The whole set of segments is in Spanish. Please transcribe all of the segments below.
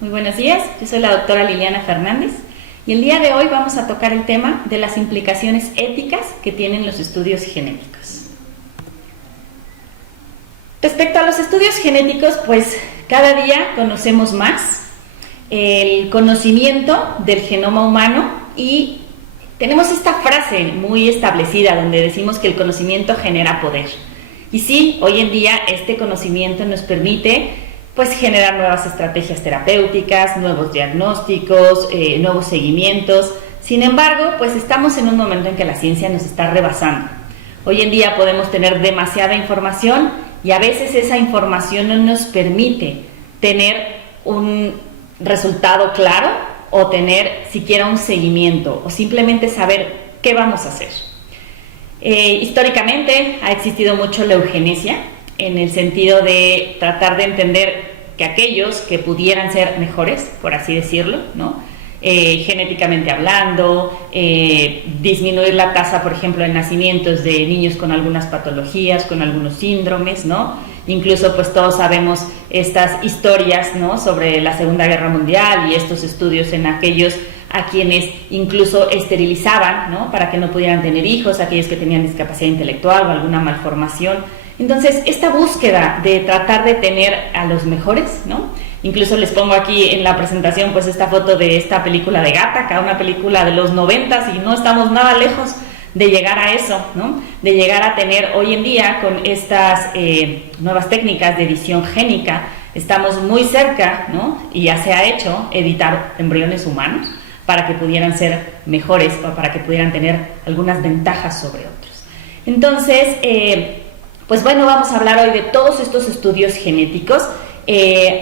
Muy buenos días, yo soy la doctora Liliana Fernández y el día de hoy vamos a tocar el tema de las implicaciones éticas que tienen los estudios genéticos. Respecto a los estudios genéticos, pues cada día conocemos más el conocimiento del genoma humano y tenemos esta frase muy establecida donde decimos que el conocimiento genera poder. Y sí, hoy en día este conocimiento nos permite pues generar nuevas estrategias terapéuticas, nuevos diagnósticos, nuevos seguimientos. Sin embargo, pues estamos en un momento en que la ciencia nos está rebasando. Hoy en día podemos tener demasiada información y a veces esa información no nos permite tener un resultado claro o tener siquiera un seguimiento o simplemente saber qué vamos a hacer. Históricamente ha existido mucho la eugenesia, en el sentido de tratar de entender que aquellos que pudieran ser mejores, por así decirlo, ¿no? Genéticamente hablando, disminuir la tasa, por ejemplo, de nacimientos de niños con algunas patologías, con algunos síndromes, ¿no? Incluso pues todos sabemos estas historias, ¿no? Sobre la Segunda Guerra Mundial y estos estudios en aquellos a quienes incluso esterilizaban, ¿no? Para que no pudieran tener hijos, aquellos que tenían discapacidad intelectual o alguna malformación. Entonces, esta búsqueda de tratar de tener a los mejores, ¿no? Incluso les pongo aquí en la presentación pues esta foto de esta película de Gattaca, una película de los 90 y no estamos nada lejos de llegar a eso, ¿no? De llegar a tener hoy en día con estas nuevas técnicas de edición génica, estamos muy cerca, ¿no? Y ya se ha hecho editar embriones humanos para que pudieran ser mejores o para que pudieran tener algunas ventajas sobre otros. Entonces, pues bueno, vamos a hablar hoy de todos estos estudios genéticos.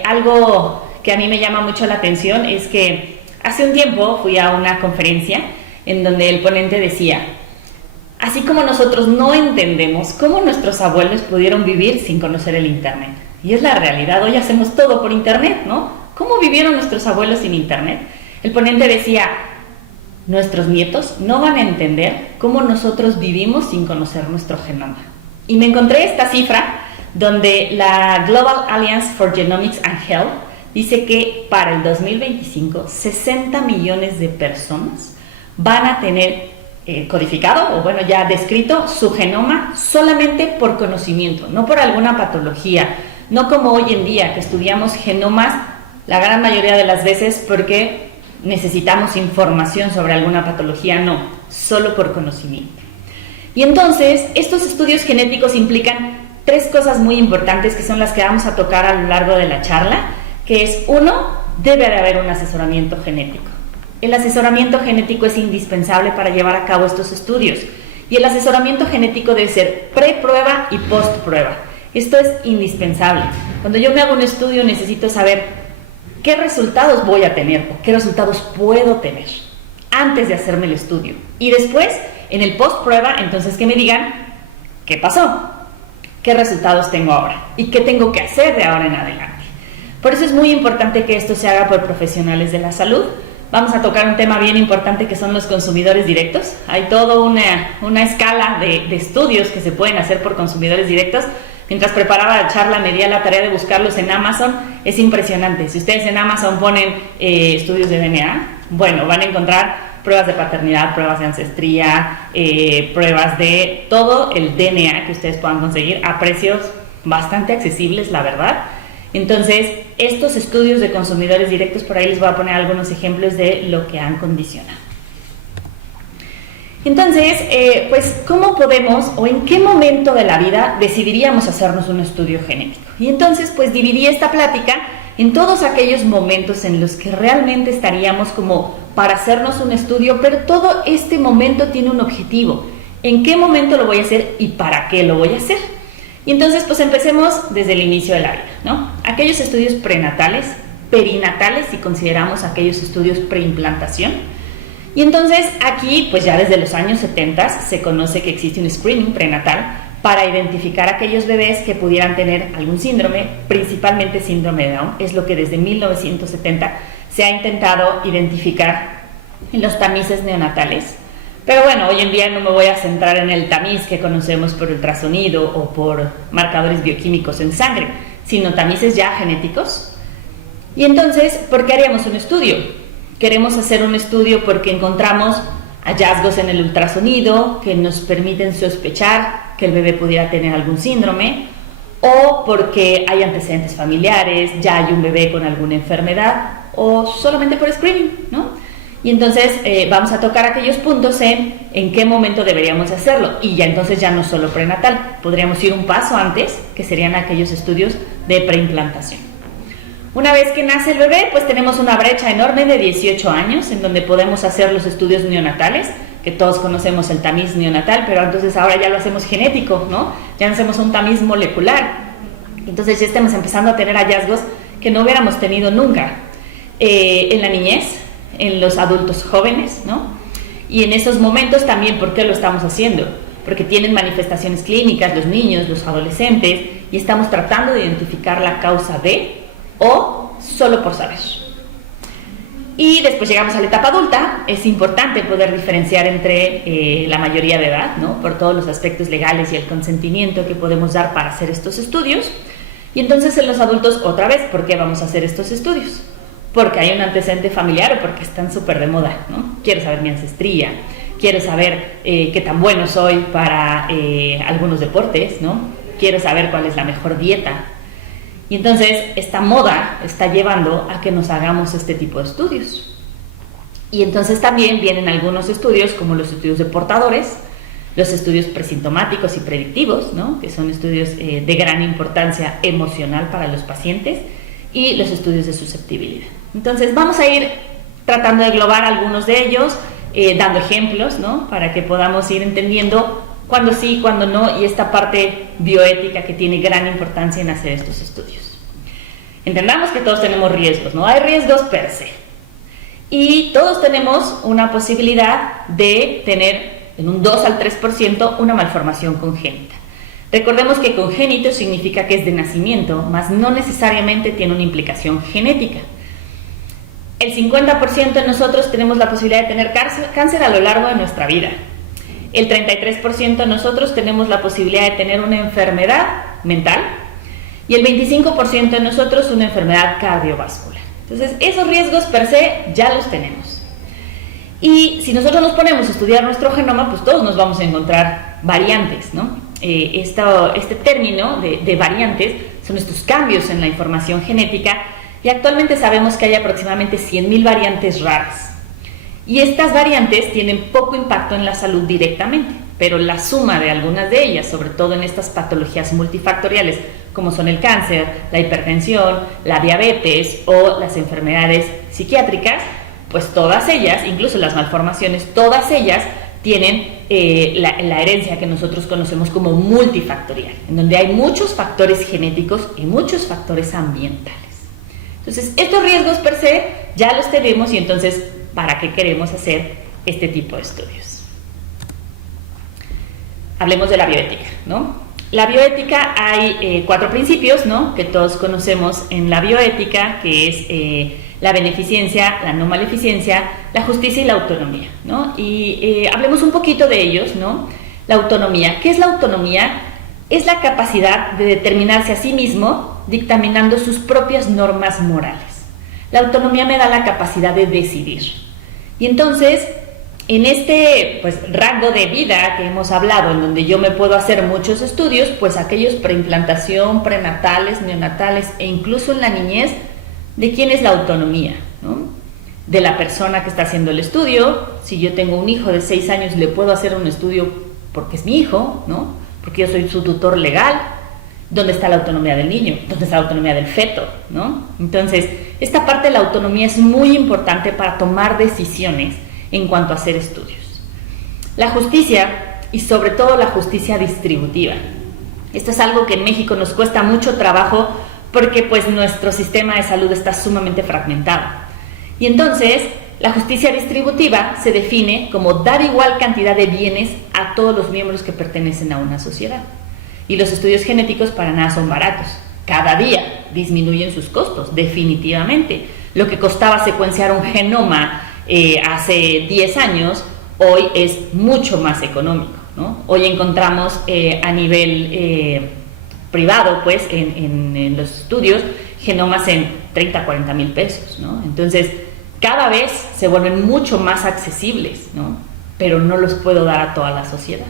Algo que a mí me llama mucho la atención es que hace un tiempo fui a una conferencia en donde el ponente decía, así como nosotros no entendemos cómo nuestros abuelos pudieron vivir sin conocer el Internet. Y es la realidad, hoy hacemos todo por Internet, ¿no? ¿Cómo vivieron nuestros abuelos sin Internet? El ponente decía, nuestros nietos no van a entender cómo nosotros vivimos sin conocer nuestro genoma. Y me encontré esta cifra donde la Global Alliance for Genomics and Health dice que para el 2025 60 millones de personas van a tener codificado o bueno ya descrito su genoma solamente por conocimiento, no por alguna patología, no como hoy en día que estudiamos genomas la gran mayoría de las veces porque necesitamos información sobre alguna patología, no, solo por conocimiento. Y entonces, estos estudios genéticos implican tres cosas muy importantes que son las que vamos a tocar a lo largo de la charla, que es, uno, debe de haber un asesoramiento genético. El asesoramiento genético es indispensable para llevar a cabo estos estudios y el asesoramiento genético debe ser pre-prueba y post-prueba. Esto es indispensable. Cuando yo me hago un estudio necesito saber qué resultados voy a tener o qué resultados puedo tener antes de hacerme el estudio. Y después, en el post-prueba, entonces que me digan qué pasó, qué resultados tengo ahora y qué tengo que hacer de ahora en adelante. Por eso es muy importante que esto se haga por profesionales de la salud. Vamos a tocar un tema bien importante que son los consumidores directos. Hay toda una escala de estudios que se pueden hacer por consumidores directos. Mientras preparaba la charla me di a la tarea de buscarlos en Amazon. Es impresionante. Si ustedes en Amazon ponen estudios de DNA, bueno, van a encontrar pruebas de paternidad, pruebas de ancestría, pruebas de todo el DNA que ustedes puedan conseguir a precios bastante accesibles, la verdad. Entonces, estos estudios de consumidores directos, por ahí les voy a poner algunos ejemplos de lo que han condicionado. Entonces, pues, ¿cómo podemos o en qué momento de la vida decidiríamos hacernos un estudio genético? Y entonces, pues, dividí esta plática en todos aquellos momentos en los que realmente estaríamos como para hacernos un estudio, pero todo este momento tiene un objetivo. ¿En qué momento lo voy a hacer y para qué lo voy a hacer? Y entonces, pues, empecemos desde el inicio de la vida, ¿no? Aquellos estudios prenatales, perinatales, si consideramos aquellos estudios preimplantación. Y entonces aquí, pues ya desde los años 70 se conoce que existe un screening prenatal para identificar a aquellos bebés que pudieran tener algún síndrome, principalmente síndrome de Down. Es lo que desde 1970 se ha intentado identificar en los tamices neonatales. Pero bueno, hoy en día no me voy a centrar en el tamiz que conocemos por ultrasonido o por marcadores bioquímicos en sangre, sino tamices ya genéticos Y entonces, ¿por qué haríamos un estudio? Queremos hacer un estudio porque encontramos hallazgos en el ultrasonido que nos permiten sospechar que el bebé pudiera tener algún síndrome, o porque hay antecedentes familiares, ya hay un bebé con alguna enfermedad, o solamente por screening, ¿no? Y entonces vamos a tocar aquellos puntos en qué momento deberíamos hacerlo, y ya entonces ya no solo prenatal, podríamos ir un paso antes, que serían aquellos estudios de preimplantación. Una vez que nace el bebé, pues tenemos una brecha enorme de 18 años en donde podemos hacer los estudios neonatales, que todos conocemos el tamiz neonatal, pero entonces ahora ya lo hacemos genético, ¿no? Ya no hacemos un tamiz molecular. Entonces ya estamos empezando a tener hallazgos que no hubiéramos tenido nunca en la niñez, en los adultos jóvenes, ¿no? Y en esos momentos también, ¿por qué lo estamos haciendo? Porque tienen manifestaciones clínicas los niños, los adolescentes, y estamos tratando de identificar la causa de, o solo por saber. Y después llegamos a la etapa adulta. Es importante poder diferenciar entre la mayoría de edad, ¿no? Por todos los aspectos legales y el consentimiento que podemos dar para hacer estos estudios. Y entonces en los adultos, otra vez, ¿por qué vamos a hacer estos estudios? Porque hay un antecedente familiar o porque están súper de moda, ¿no? Quiero saber mi ancestría, quiero saber qué tan bueno soy para algunos deportes, ¿no? Quiero saber cuál es la mejor dieta. Y entonces esta moda está llevando a que nos hagamos este tipo de estudios. Y entonces también vienen algunos estudios como los estudios de portadores, los estudios presintomáticos y predictivos, ¿no? Que son estudios de gran importancia emocional para los pacientes, y los estudios de susceptibilidad. Entonces vamos a ir tratando de englobar algunos de ellos, dando ejemplos, ¿no? Para que podamos ir entendiendo cuándo sí, cuándo no, y esta parte bioética que tiene gran importancia en hacer estos estudios. Entendamos que todos tenemos riesgos, ¿no? Hay riesgos per se. Y todos tenemos una posibilidad de tener en un 2 al 3% una malformación congénita. Recordemos que congénito significa que es de nacimiento, mas no necesariamente tiene una implicación genética. El 50% de nosotros tenemos la posibilidad de tener cáncer a lo largo de nuestra vida. El 33% de nosotros tenemos la posibilidad de tener una enfermedad mental, y el 25% de nosotros una enfermedad cardiovascular. Entonces, esos riesgos per se ya los tenemos. Y si nosotros nos ponemos a estudiar nuestro genoma, pues todos nos vamos a encontrar variantes, ¿no? Este término de variantes son estos cambios en la información genética, y actualmente sabemos que hay aproximadamente 100.000 variantes raras. Y estas variantes tienen poco impacto en la salud directamente, pero la suma de algunas de ellas, sobre todo en estas patologías multifactoriales, como son el cáncer, la hipertensión, la diabetes o las enfermedades psiquiátricas, pues todas ellas, incluso las malformaciones, todas ellas tienen la herencia que nosotros conocemos como multifactorial, en donde hay muchos factores genéticos y muchos factores ambientales. Entonces, estos riesgos per se ya los tenemos, y entonces, ¿para qué queremos hacer este tipo de estudios? Hablemos de la bioética, ¿no? La bioética, hay 4 principios, ¿no? Que todos conocemos en la bioética, que es la beneficencia, la no maleficencia, la justicia y la autonomía, ¿no? Y hablemos un poquito de ellos, ¿no? La autonomía. ¿Qué es la autonomía? Es la capacidad de determinarse a sí mismo dictaminando sus propias normas morales. La autonomía me da la capacidad de decidir. Y entonces, en este rango de vida que hemos hablado, en donde yo me puedo hacer muchos estudios, pues aquellos preimplantación, prenatales, neonatales e incluso en la niñez, ¿de quién es la autonomía? ¿No? De la persona que está haciendo el estudio. Si yo tengo un hijo de 6 años, le puedo hacer un estudio porque es mi hijo, ¿no? Porque yo soy su tutor legal. ¿Dónde está la autonomía del niño? ¿Dónde está la autonomía del feto? ¿No? Entonces, esta parte de la autonomía es muy importante para tomar decisiones en cuanto a hacer estudios. La justicia, y sobre todo la justicia distributiva. Esto es algo que en México nos cuesta mucho trabajo porque pues nuestro sistema de salud está sumamente fragmentado. Y entonces, la justicia distributiva se define como dar igual cantidad de bienes a todos los miembros que pertenecen a una sociedad. Y los estudios genéticos para nada son baratos. Cada día disminuyen sus costos, definitivamente. Lo que costaba secuenciar un genoma hace 10 años, hoy es mucho más económico, ¿no? Hoy encontramos a nivel privado, pues, en los estudios, genomas en 30, 40 mil pesos, ¿no? Entonces, cada vez se vuelven mucho más accesibles, ¿no? Pero no los puedo dar a toda la sociedad.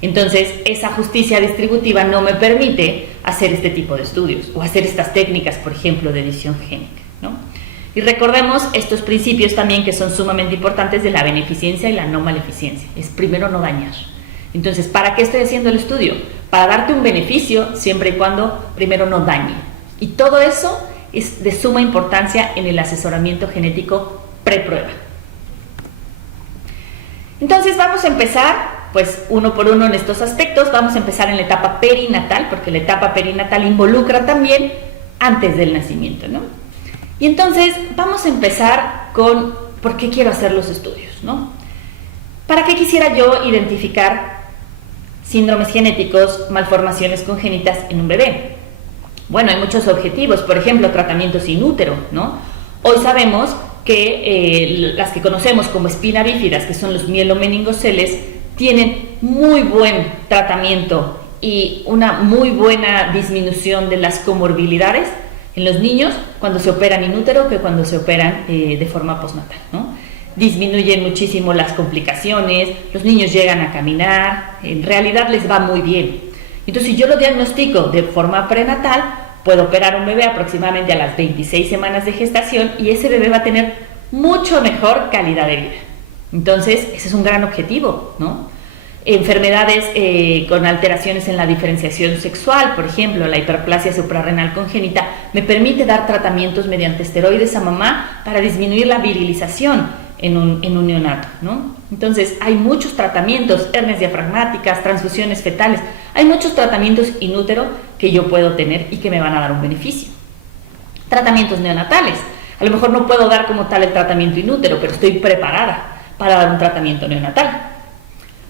Entonces, esa justicia distributiva no me permite hacer este tipo de estudios o hacer estas técnicas, por ejemplo, de edición génica, ¿no? Y recordemos estos principios también que son sumamente importantes de la beneficencia y la no maleficencia. Es primero no dañar. Entonces, ¿para qué estoy haciendo el estudio? Para darte un beneficio siempre y cuando primero no dañe. Y todo eso es de suma importancia en el asesoramiento genético preprueba. Entonces vamos a empezar, pues uno por uno en estos aspectos. Vamos a empezar en la etapa perinatal, porque la etapa perinatal involucra también antes del nacimiento, ¿no? Y entonces vamos a empezar con por qué quiero hacer los estudios, ¿no? ¿Para qué quisiera yo identificar síndromes genéticos, malformaciones congénitas en un bebé? Bueno, hay muchos objetivos, por ejemplo, tratamientos in útero, ¿no? Hoy sabemos que las que conocemos como espina bífidas, que son los mielomeningoceles, tienen muy buen tratamiento y una muy buena disminución de las comorbilidades en los niños cuando se operan in útero que cuando se operan de forma postnatal, ¿no? Disminuyen muchísimo las complicaciones, los niños llegan a caminar, en realidad les va muy bien. Entonces, si yo lo diagnostico de forma prenatal, puedo operar un bebé aproximadamente a las 26 semanas de gestación y ese bebé va a tener mucho mejor calidad de vida. Entonces, ese es un gran objetivo, ¿no? Enfermedades con alteraciones en la diferenciación sexual, por ejemplo, la hiperplasia suprarrenal congénita, me permite dar tratamientos mediante esteroides a mamá para disminuir la virilización en un neonato, ¿no? Entonces, hay muchos tratamientos, hernias diafragmáticas, transfusiones fetales, hay muchos tratamientos in útero que yo puedo tener y que me van a dar un beneficio. Tratamientos neonatales, a lo mejor no puedo dar como tal el tratamiento in útero, pero estoy preparada para dar un tratamiento neonatal.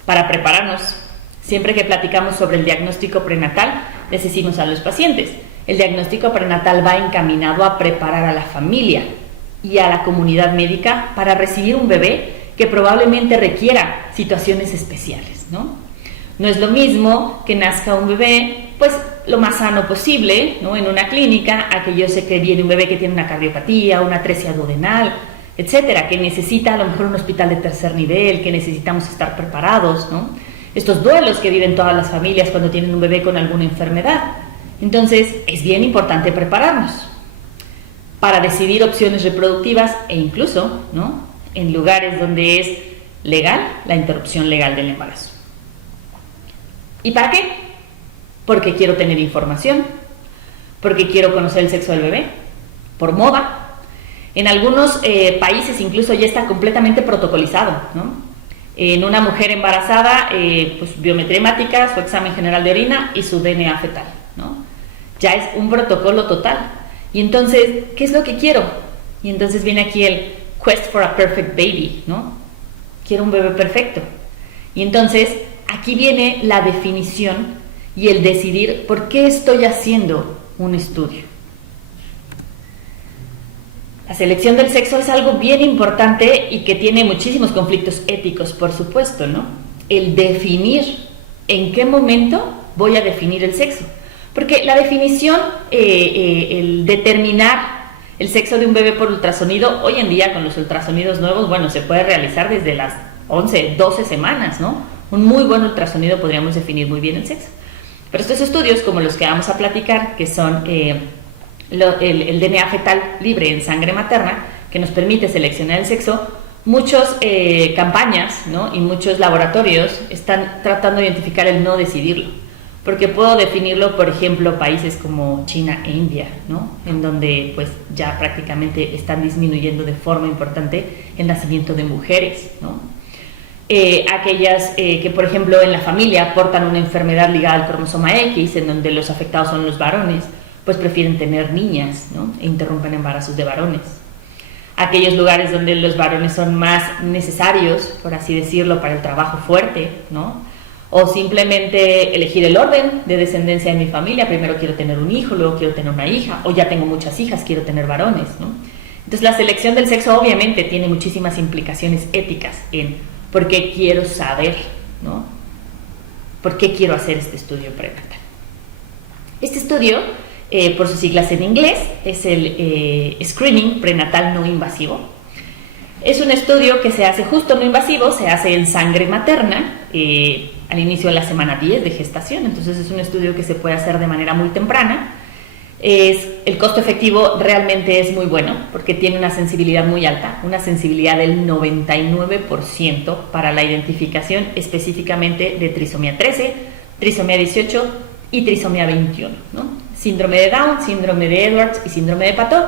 Para prepararnos, siempre que platicamos sobre el diagnóstico prenatal, les decimos a los pacientes, el diagnóstico prenatal va encaminado a preparar a la familia y a la comunidad médica para recibir un bebé que probablemente requiera situaciones especiales, ¿no? No es lo mismo que nazca un bebé, pues lo más sano posible, ¿no? En una clínica, a que yo sé que viene un bebé que tiene una cardiopatía, una atresia duodenal, etcétera, que necesita a lo mejor un hospital de tercer nivel, que necesitamos estar preparados, ¿no? Estos duelos que viven todas las familias cuando tienen un bebé con alguna enfermedad. Entonces, es bien importante prepararnos para decidir opciones reproductivas e incluso, ¿no?, en lugares donde es legal la interrupción legal del embarazo. ¿Y para qué? Porque quiero tener información, porque quiero conocer el sexo del bebé, por moda. En algunos países incluso ya está completamente protocolizado, ¿no? En una mujer embarazada, pues biometría hemática, su examen general de orina y su DNA fetal, ¿no? Ya es un protocolo total. Y entonces, ¿qué es lo que quiero? Y entonces viene aquí el quest for a perfect baby, ¿no? Quiero un bebé perfecto. Y entonces, aquí viene la definición y el decidir por qué estoy haciendo un estudio. La selección del sexo es algo bien importante y que tiene muchísimos conflictos éticos, por supuesto, ¿no? El definir en qué momento voy a definir el sexo. Porque la definición, el determinar el sexo de un bebé por ultrasonido, hoy en día con los ultrasonidos nuevos, bueno, se puede realizar desde las 11, 12 semanas, ¿no? Un muy buen ultrasonido podríamos definir muy bien el sexo. Pero estos estudios, como los que vamos a platicar, que son el DNA fetal libre en sangre materna, que nos permite seleccionar el sexo, muchas campañas, ¿no?, y muchos laboratorios están tratando de identificar el no decidirlo. Porque puedo definirlo, por ejemplo, países como China e India, ¿no?, en donde pues ya prácticamente están disminuyendo de forma importante el nacimiento de mujeres, ¿no? Aquellas que, por ejemplo, en la familia portan una enfermedad ligada al cromosoma X, en donde los afectados son los varones, pues prefieren tener niñas, ¿no?, e interrumpen embarazos de varones. Aquellos lugares donde los varones son más necesarios, por así decirlo, para el trabajo fuerte, ¿no?, o simplemente elegir el orden de descendencia de mi familia, primero quiero tener un hijo, luego quiero tener una hija, o ya tengo muchas hijas, quiero tener varones, ¿no? Entonces la selección del sexo obviamente tiene muchísimas implicaciones éticas en por qué quiero saber, ¿no?, por qué quiero hacer este estudio prenatal. Este estudio por sus siglas en inglés, es el Screening Prenatal No Invasivo. Es un estudio que se hace justo no invasivo, se hace en sangre materna al inicio de la semana 10 de gestación, entonces es un estudio que se puede hacer de manera muy temprana. El costo efectivo realmente es muy bueno porque tiene una sensibilidad muy alta, una sensibilidad del 99% para la identificación específicamente de trisomía 13, trisomía 18 y trisomía 21, ¿no? Síndrome de Down, síndrome de Edwards y síndrome de Patot,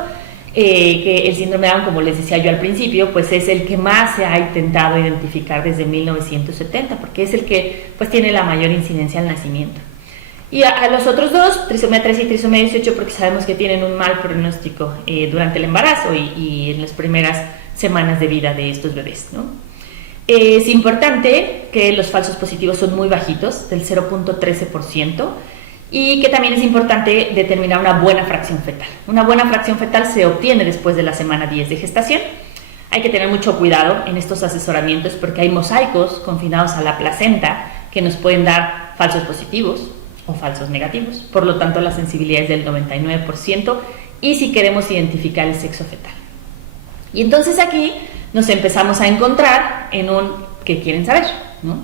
que el síndrome de Down, como les decía yo al principio, pues es el que más se ha intentado identificar desde 1970, porque es el que pues tiene la mayor incidencia al nacimiento. Y a los otros dos, trisomía 13 y trisomía 18, porque sabemos que tienen un mal pronóstico durante el embarazo y en las primeras semanas de vida de estos bebés, ¿no? Es importante que los falsos positivos son muy bajitos, del 0.13%, y que también es importante determinar una buena fracción fetal. Una buena fracción fetal se obtiene después de la semana 10 de gestación. Hay que tener mucho cuidado en estos asesoramientos porque hay mosaicos confinados a la placenta que nos pueden dar falsos positivos o falsos negativos. Por lo tanto, la sensibilidad es del 99% y si queremos identificar el sexo fetal. Y entonces aquí nos empezamos a encontrar en un ¿qué quieren saber?, ¿no?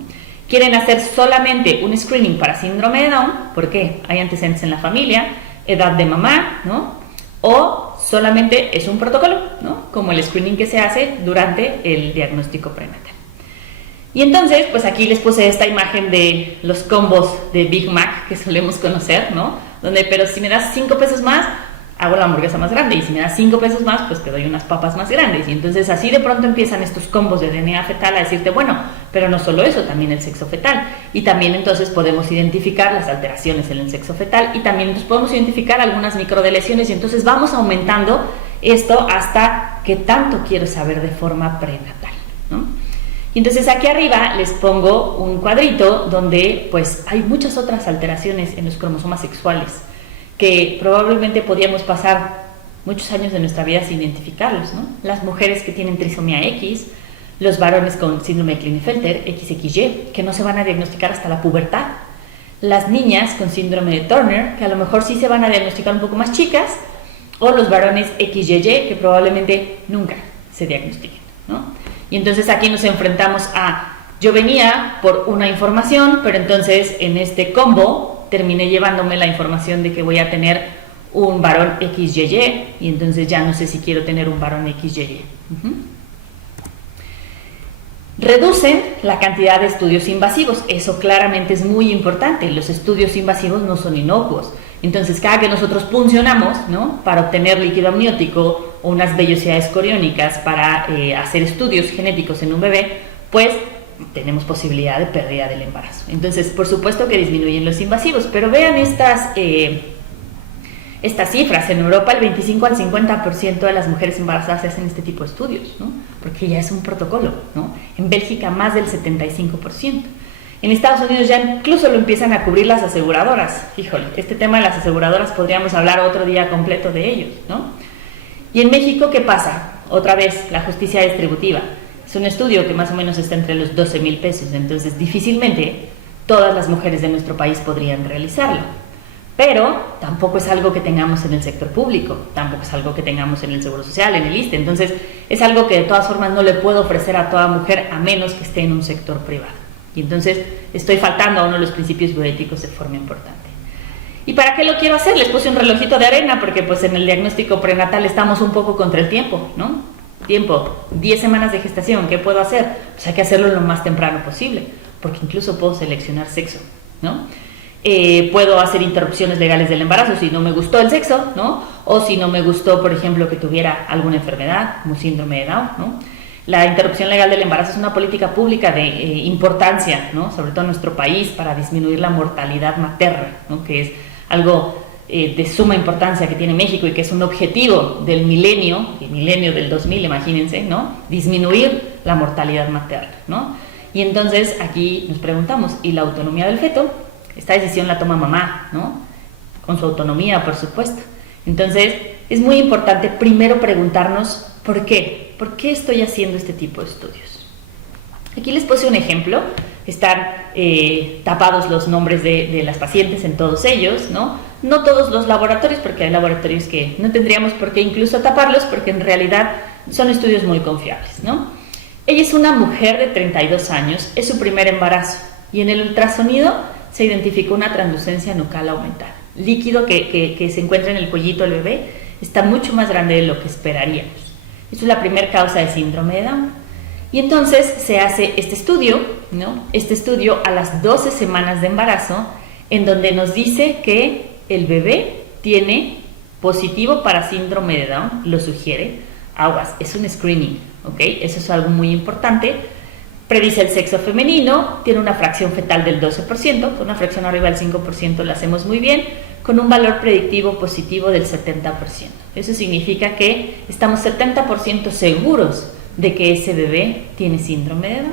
Quieren hacer solamente un screening para síndrome de Down, porque hay antecedentes en la familia, edad de mamá, ¿no? O solamente es un protocolo, ¿no? Como el screening que se hace durante el diagnóstico prenatal. Y entonces, pues aquí les puse esta imagen de los combos de Big Mac que solemos conocer, ¿no? Donde, pero si me das 5 pesos más, hago la hamburguesa más grande, y si me das 5 pesos más, pues te doy unas papas más grandes. Y entonces así de pronto empiezan estos combos de DNA fetal a decirte, bueno, pero no solo eso, también el sexo fetal. Y también entonces podemos identificar las alteraciones en el sexo fetal y también entonces podemos identificar algunas microdelesiones y entonces vamos aumentando esto hasta qué tanto quiero saber de forma prenatal, ¿no? Y entonces aquí arriba les pongo un cuadrito donde pues hay muchas otras alteraciones en los cromosomas sexuales que probablemente podíamos pasar muchos años de nuestra vida sin identificarlos, ¿no? Las mujeres que tienen trisomía X, los varones con síndrome de Klinefelter, XXY, que no se van a diagnosticar hasta la pubertad, las niñas con síndrome de Turner, que a lo mejor sí se van a diagnosticar un poco más chicas, o los varones XYY, que probablemente nunca se diagnostiquen, ¿no? Y entonces aquí nos enfrentamos a, yo venía por una información, pero entonces en este combo terminé llevándome la información de que voy a tener un varón XYY y entonces ya no sé si quiero tener un varón XYY. Reducen la cantidad de estudios invasivos, eso claramente es muy importante, los estudios invasivos no son inocuos, entonces cada que nosotros puncionamos, ¿no?, para obtener líquido amniótico o unas vellosidades coriónicas para hacer estudios genéticos en un bebé, pues tenemos posibilidad de pérdida del embarazo. Entonces, por supuesto que disminuyen los invasivos, pero vean estas cifras. En Europa el 25 al 50% de las mujeres embarazadas hacen este tipo de estudios, ¿no?, porque ya es un protocolo, ¿no? En Bélgica más del 75%. En Estados Unidos ya incluso lo empiezan a cubrir las aseguradoras. Híjole, este tema de las aseguradoras podríamos hablar otro día completo de ellos, ¿no? Y en México, ¿qué pasa? Otra vez, la justicia distributiva. Es un estudio que más o menos está entre los 12,000 pesos, entonces difícilmente todas las mujeres de nuestro país podrían realizarlo. Pero tampoco es algo que tengamos en el sector público, tampoco es algo que tengamos en el Seguro Social, en el ISSSTE, entonces es algo que de todas formas no le puedo ofrecer a toda mujer a menos que esté en un sector privado. Y entonces estoy faltando a uno de los principios bioéticos de forma importante. ¿Y para qué lo quiero hacer? Les puse un relojito de arena porque pues en el diagnóstico prenatal estamos un poco contra el tiempo, ¿no? Tiempo, 10 semanas de gestación, ¿qué puedo hacer? Pues hay que hacerlo lo más temprano posible, porque incluso puedo seleccionar sexo, ¿no? Puedo hacer interrupciones legales del embarazo si no me gustó el sexo, ¿no? O si no me gustó, por ejemplo, que tuviera alguna enfermedad, como síndrome de Down, ¿no? La interrupción legal del embarazo es una política pública de importancia, ¿no?, sobre todo en nuestro país, para disminuir la mortalidad materna, ¿no?, que es algo de suma importancia que tiene México y que es un objetivo del milenio, el milenio del 2000, imagínense, ¿no?, disminuir la mortalidad materna, ¿no? Y entonces aquí nos preguntamos, ¿y la autonomía del feto? Esta decisión la toma mamá, ¿no?, con su autonomía, por supuesto. Entonces es muy importante primero preguntarnos ¿por qué? ¿Por qué estoy haciendo este tipo de estudios? Aquí les puse un ejemplo, están tapados los nombres de las pacientes en todos ellos, ¿no? No todos los laboratorios, porque hay laboratorios que no tendríamos por qué incluso taparlos, porque en realidad son estudios muy confiables, ¿no? Ella es una mujer de 32 años, es su primer embarazo, y en el ultrasonido se identificó una translucencia nucal aumentada. Líquido que se encuentra en el cuellito del bebé está mucho más grande de lo que esperaríamos. Esa es la primera causa de síndrome de Down. Y entonces se hace este estudio, ¿no? Este estudio a las 12 semanas de embarazo, en donde nos dice que el bebé tiene positivo para síndrome de Down, lo sugiere. Aguas, es un screening, ¿ok? Eso es algo muy importante. Predice el sexo femenino, tiene una fracción fetal del 12%, con una fracción arriba del 5% la hacemos muy bien, con un valor predictivo positivo del 70%. Eso significa que estamos 70% seguros de que ese bebé tiene síndrome de Down.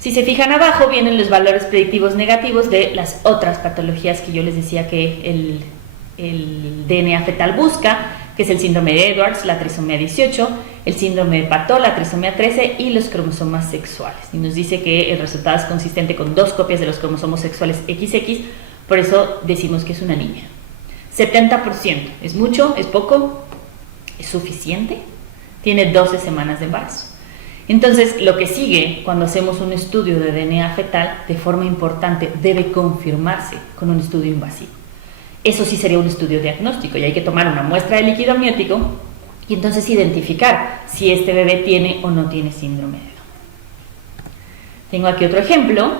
Si se fijan abajo, vienen los valores predictivos negativos de las otras patologías que yo les decía que el DNA fetal busca, que es el síndrome de Edwards, la trisomía 18, el síndrome de Pató, la trisomía 13 y los cromosomas sexuales. Y nos dice que el resultado es consistente con 2 copias de los cromosomos sexuales XX, por eso decimos que es una niña. 70%, ¿es mucho? ¿Es poco? ¿Es suficiente? Tiene 12 semanas de embarazo. Entonces, lo que sigue cuando hacemos un estudio de DNA fetal, de forma importante, debe confirmarse con un estudio invasivo. Eso sí sería un estudio diagnóstico y hay que tomar una muestra de líquido amniótico y entonces identificar si este bebé tiene o no tiene síndrome de Down. Tengo aquí otro ejemplo.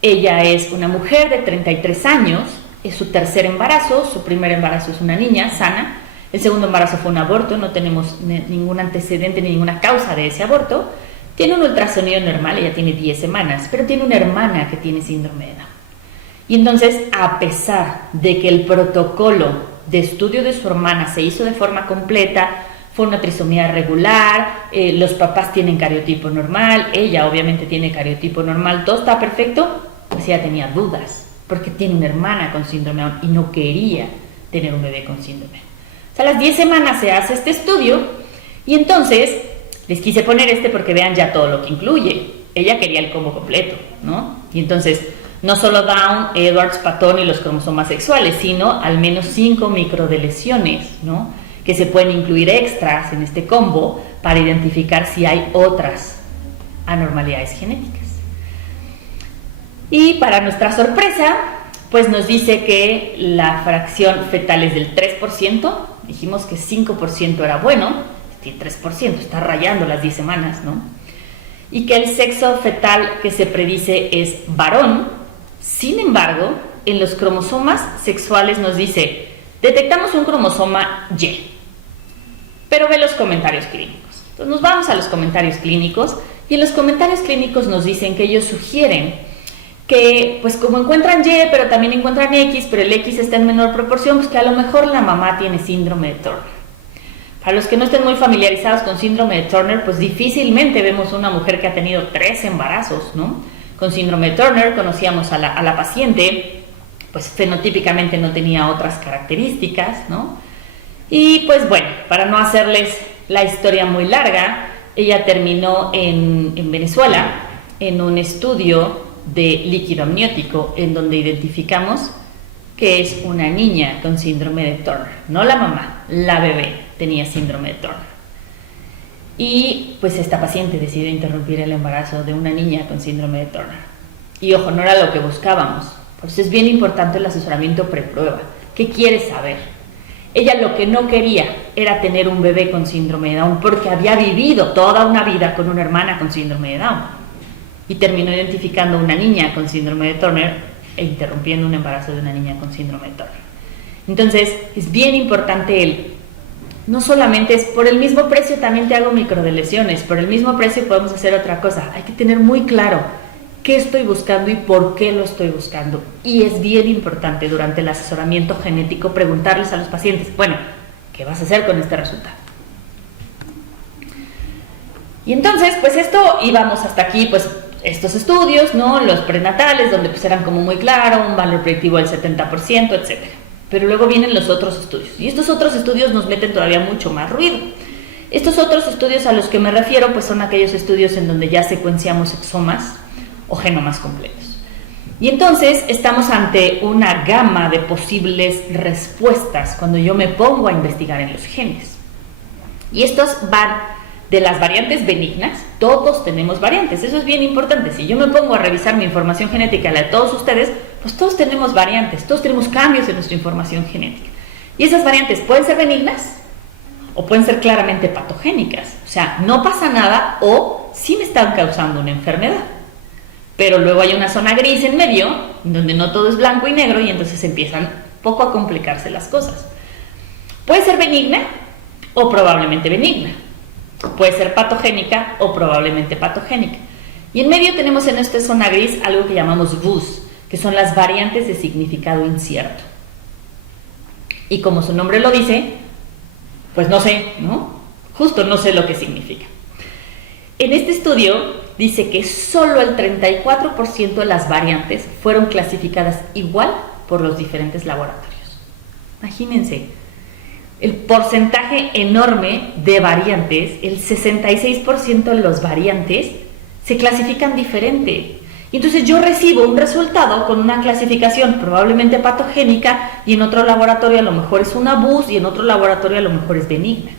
Ella es una mujer de 33 años, es su tercer embarazo, su primer embarazo es una niña sana, el segundo embarazo fue un aborto, no tenemos ningún antecedente ni ninguna causa de ese aborto, tiene un ultrasonido normal, ella tiene 10 semanas, pero tiene una hermana que tiene síndrome de Down. Y entonces, a pesar de que el protocolo de estudio de su hermana se hizo de forma completa, fue una trisomía regular, los papás tienen cariotipo normal, ella obviamente tiene cariotipo normal, todo está perfecto, pues ella tenía dudas, porque tiene una hermana con síndrome de Down y no quería tener un bebé con síndrome. O sea, a las 10 semanas se hace este estudio y entonces les quise poner porque vean ya todo lo que incluye. Ella quería el combo completo, ¿no? Y entonces, no solo Down, Edwards, Patón y los cromosomas sexuales, sino al menos 5 microdeleciones, ¿no? Que se pueden incluir extras en este combo para identificar si hay otras anormalidades genéticas. Y para nuestra sorpresa, pues nos dice que la fracción fetal es del 3%, dijimos que 5% era bueno, el 3% está rayando las 10 semanas, ¿no? Y que el sexo fetal que se predice es varón. Sin embargo, en los cromosomas sexuales nos dice, detectamos un cromosoma Y, pero ve los comentarios clínicos. Entonces nos vamos a los comentarios clínicos y en los comentarios clínicos nos dicen que ellos sugieren que, pues como encuentran Y, pero también encuentran X, pero el X está en menor proporción, pues que a lo mejor la mamá tiene síndrome de Turner. Para los que no estén muy familiarizados con síndrome de Turner, pues difícilmente vemos una mujer que ha tenido 3 embarazos, ¿no? Con síndrome de Turner conocíamos a la paciente, pues fenotípicamente no tenía otras características, ¿no? Y pues bueno, para no hacerles la historia muy larga, ella terminó en Venezuela en un estudio de líquido amniótico en donde identificamos que es una niña con síndrome de Turner, no la mamá, la bebé tenía síndrome de Turner. Y pues esta paciente decidió interrumpir el embarazo de una niña con síndrome de Turner. Y ojo, no era lo que buscábamos. Por eso es bien importante el asesoramiento preprueba. ¿Qué quiere saber? Ella lo que no quería era tener un bebé con síndrome de Down porque había vivido toda una vida con una hermana con síndrome de Down. Y terminó identificando una niña con síndrome de Turner e interrumpiendo un embarazo de una niña con síndrome de Turner. Entonces, es bien importante no solamente es por el mismo precio, también te hago microdeleciones, por el mismo precio podemos hacer otra cosa. Hay que tener muy claro qué estoy buscando y por qué lo estoy buscando. Y es bien importante durante el asesoramiento genético preguntarles a los pacientes, bueno, ¿qué vas a hacer con este resultado? Y entonces, pues esto íbamos hasta aquí, pues estos estudios, ¿no? Los prenatales, donde pues eran como muy claro, un valor predictivo del 70%, etcétera. Pero luego vienen los otros estudios, y estos otros estudios nos meten todavía mucho más ruido. Estos otros estudios a los que me refiero, pues son aquellos estudios en donde ya secuenciamos exomas o genomas completos. Y entonces estamos ante una gama de posibles respuestas cuando yo me pongo a investigar en los genes. Y estos van de las variantes benignas. Todos tenemos variantes, eso es bien importante. Si yo me pongo a revisar mi información genética, la de todos ustedes, pues todos tenemos variantes, todos tenemos cambios en nuestra información genética. Y esas variantes pueden ser benignas o pueden ser claramente patogénicas. O sea, no pasa nada o sí me están causando una enfermedad. Pero luego hay una zona gris en medio, donde no todo es blanco y negro, y entonces empiezan poco a complicarse las cosas. Puede ser benigna o probablemente benigna. Puede ser patogénica o probablemente patogénica. Y en medio tenemos en esta zona gris algo que llamamos VUS, que son las variantes de significado incierto. Y como su nombre lo dice, pues no sé, ¿no? Justo no sé lo que significa. En este estudio dice que solo el 34% de las variantes fueron clasificadas igual por los diferentes laboratorios. Imagínense, el porcentaje enorme de variantes, el 66% de las variantes se clasifican diferente. Y entonces yo recibo un resultado con una clasificación probablemente patogénica y en otro laboratorio a lo mejor es una VUS y en otro laboratorio a lo mejor es benigna.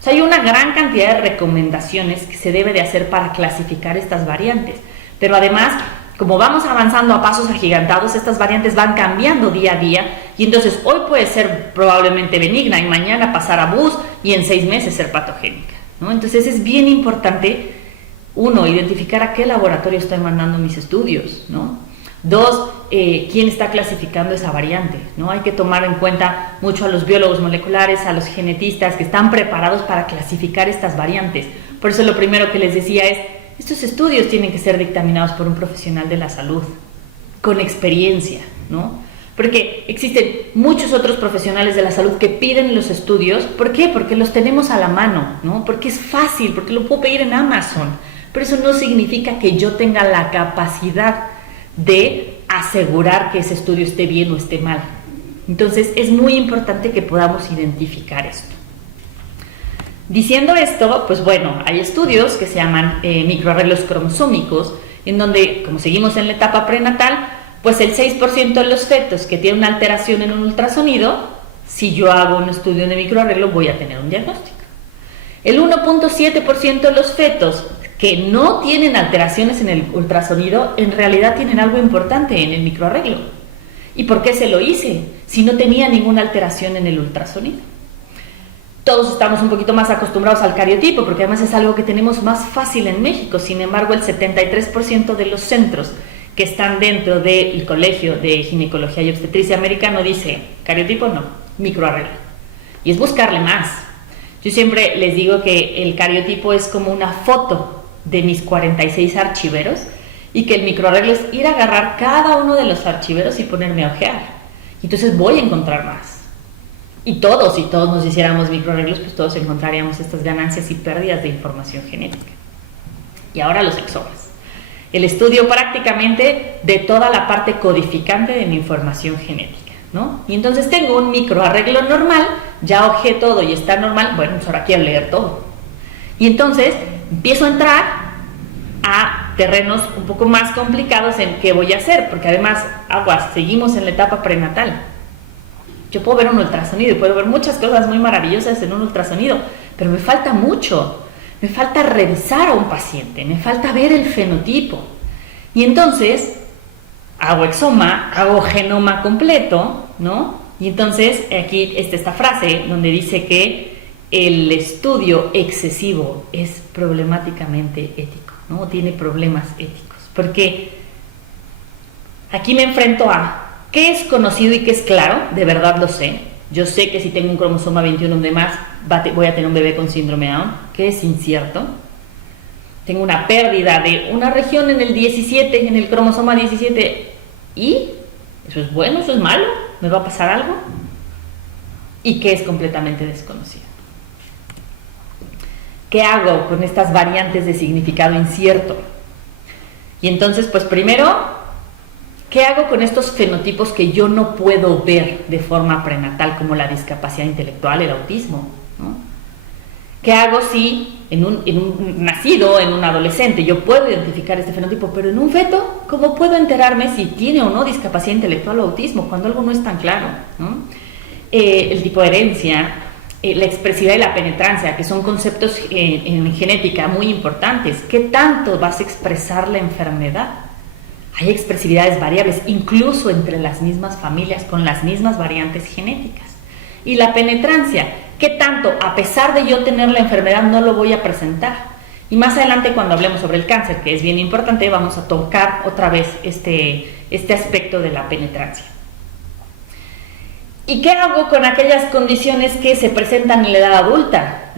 O sea, hay una gran cantidad de recomendaciones que se debe de hacer para clasificar estas variantes. Pero además, como vamos avanzando a pasos agigantados, estas variantes van cambiando día a día y entonces hoy puede ser probablemente benigna y mañana pasar a VUS y en 6 meses ser patogénica, ¿no? Entonces es bien importante, uno, identificar a qué laboratorio estoy mandando mis estudios, ¿no? Dos, quién está clasificando esa variante, ¿no? Hay que tomar en cuenta mucho a los biólogos moleculares, a los genetistas que están preparados para clasificar estas variantes. Por eso lo primero que les decía es, estos estudios tienen que ser dictaminados por un profesional de la salud, con experiencia, ¿no? Porque existen muchos otros profesionales de la salud que piden los estudios. ¿Por qué? Porque los tenemos a la mano, ¿no? Porque es fácil, porque lo puedo pedir en Amazon. Pero eso no significa que yo tenga la capacidad de asegurar que ese estudio esté bien o esté mal. Entonces es muy importante que podamos identificar esto. Diciendo esto, pues bueno, hay estudios que se llaman microarreglos cromosómicos, en donde, como seguimos en la etapa prenatal, pues el 6% de los fetos que tienen una alteración en un ultrasonido, si yo hago un estudio de microarreglo voy a tener un diagnóstico. El 1.7% de los fetos que no tienen alteraciones en el ultrasonido, en realidad tienen algo importante en el microarreglo. ¿Y por qué se lo hice? Si no tenía ninguna alteración en el ultrasonido. Todos estamos un poquito más acostumbrados al cariotipo, porque además es algo que tenemos más fácil en México. Sin embargo, el 73% de los centros que están dentro del Colegio de Ginecología y Obstetricia americano dice, cariotipo no, microarreglo. Y es buscarle más. Yo siempre les digo que el cariotipo es como una foto de mis 46 archiveros y que el microarreglo es ir a agarrar cada uno de los archiveros y ponerme a ojear. Entonces voy a encontrar más. Y todos, si todos nos hiciéramos microarreglos, pues todos encontraríamos estas ganancias y pérdidas de información genética. Y ahora los exomas. El estudio prácticamente de toda la parte codificante de mi información genética, ¿no? Y entonces tengo un microarreglo normal, ya ojeé todo y está normal, bueno, pues ahora quiero leer todo. Y entonces empiezo a entrar a terrenos un poco más complicados en qué voy a hacer, porque además, aguas, seguimos en la etapa prenatal. Yo puedo ver un ultrasonido y puedo ver muchas cosas muy maravillosas en un ultrasonido, pero me falta mucho. Me falta revisar a un paciente, me falta ver el fenotipo. Y entonces hago exoma, hago genoma completo, ¿no? Y entonces aquí está esta frase donde dice que el estudio excesivo es problemáticamente ético, ¿no? Tiene problemas éticos. Porque aquí me enfrento a qué es conocido y qué es claro, de verdad lo sé. Yo sé que si tengo un cromosoma 21 de más, voy a tener un bebé con síndrome Down, que es incierto. Tengo una pérdida de una región en el 17, en el cromosoma 17, ¿y eso es bueno, eso es malo? ¿Me va a pasar algo? Y que es completamente desconocido. ¿Qué hago con estas variantes de significado incierto? Y entonces, pues primero, ¿qué hago con estos fenotipos que yo no puedo ver de forma prenatal, como la discapacidad intelectual, el autismo, ¿no? ¿Qué hago si en un nacido, en un adolescente, yo puedo identificar este fenotipo, pero en un feto, ¿cómo puedo enterarme si tiene o no discapacidad intelectual o autismo cuando algo no es tan claro, ¿no? El tipo de herencia, la expresividad y la penetrancia, que son conceptos en genética muy importantes. ¿Qué tanto vas a expresar la enfermedad? Hay expresividades variables, incluso entre las mismas familias, con las mismas variantes genéticas. Y la penetrancia, ¿qué tanto, a pesar de yo tener la enfermedad, no lo voy a presentar? Y más adelante, cuando hablemos sobre el cáncer, que es bien importante, vamos a tocar otra vez este aspecto de la penetrancia. ¿Y qué hago con aquellas condiciones que se presentan en la edad adulta?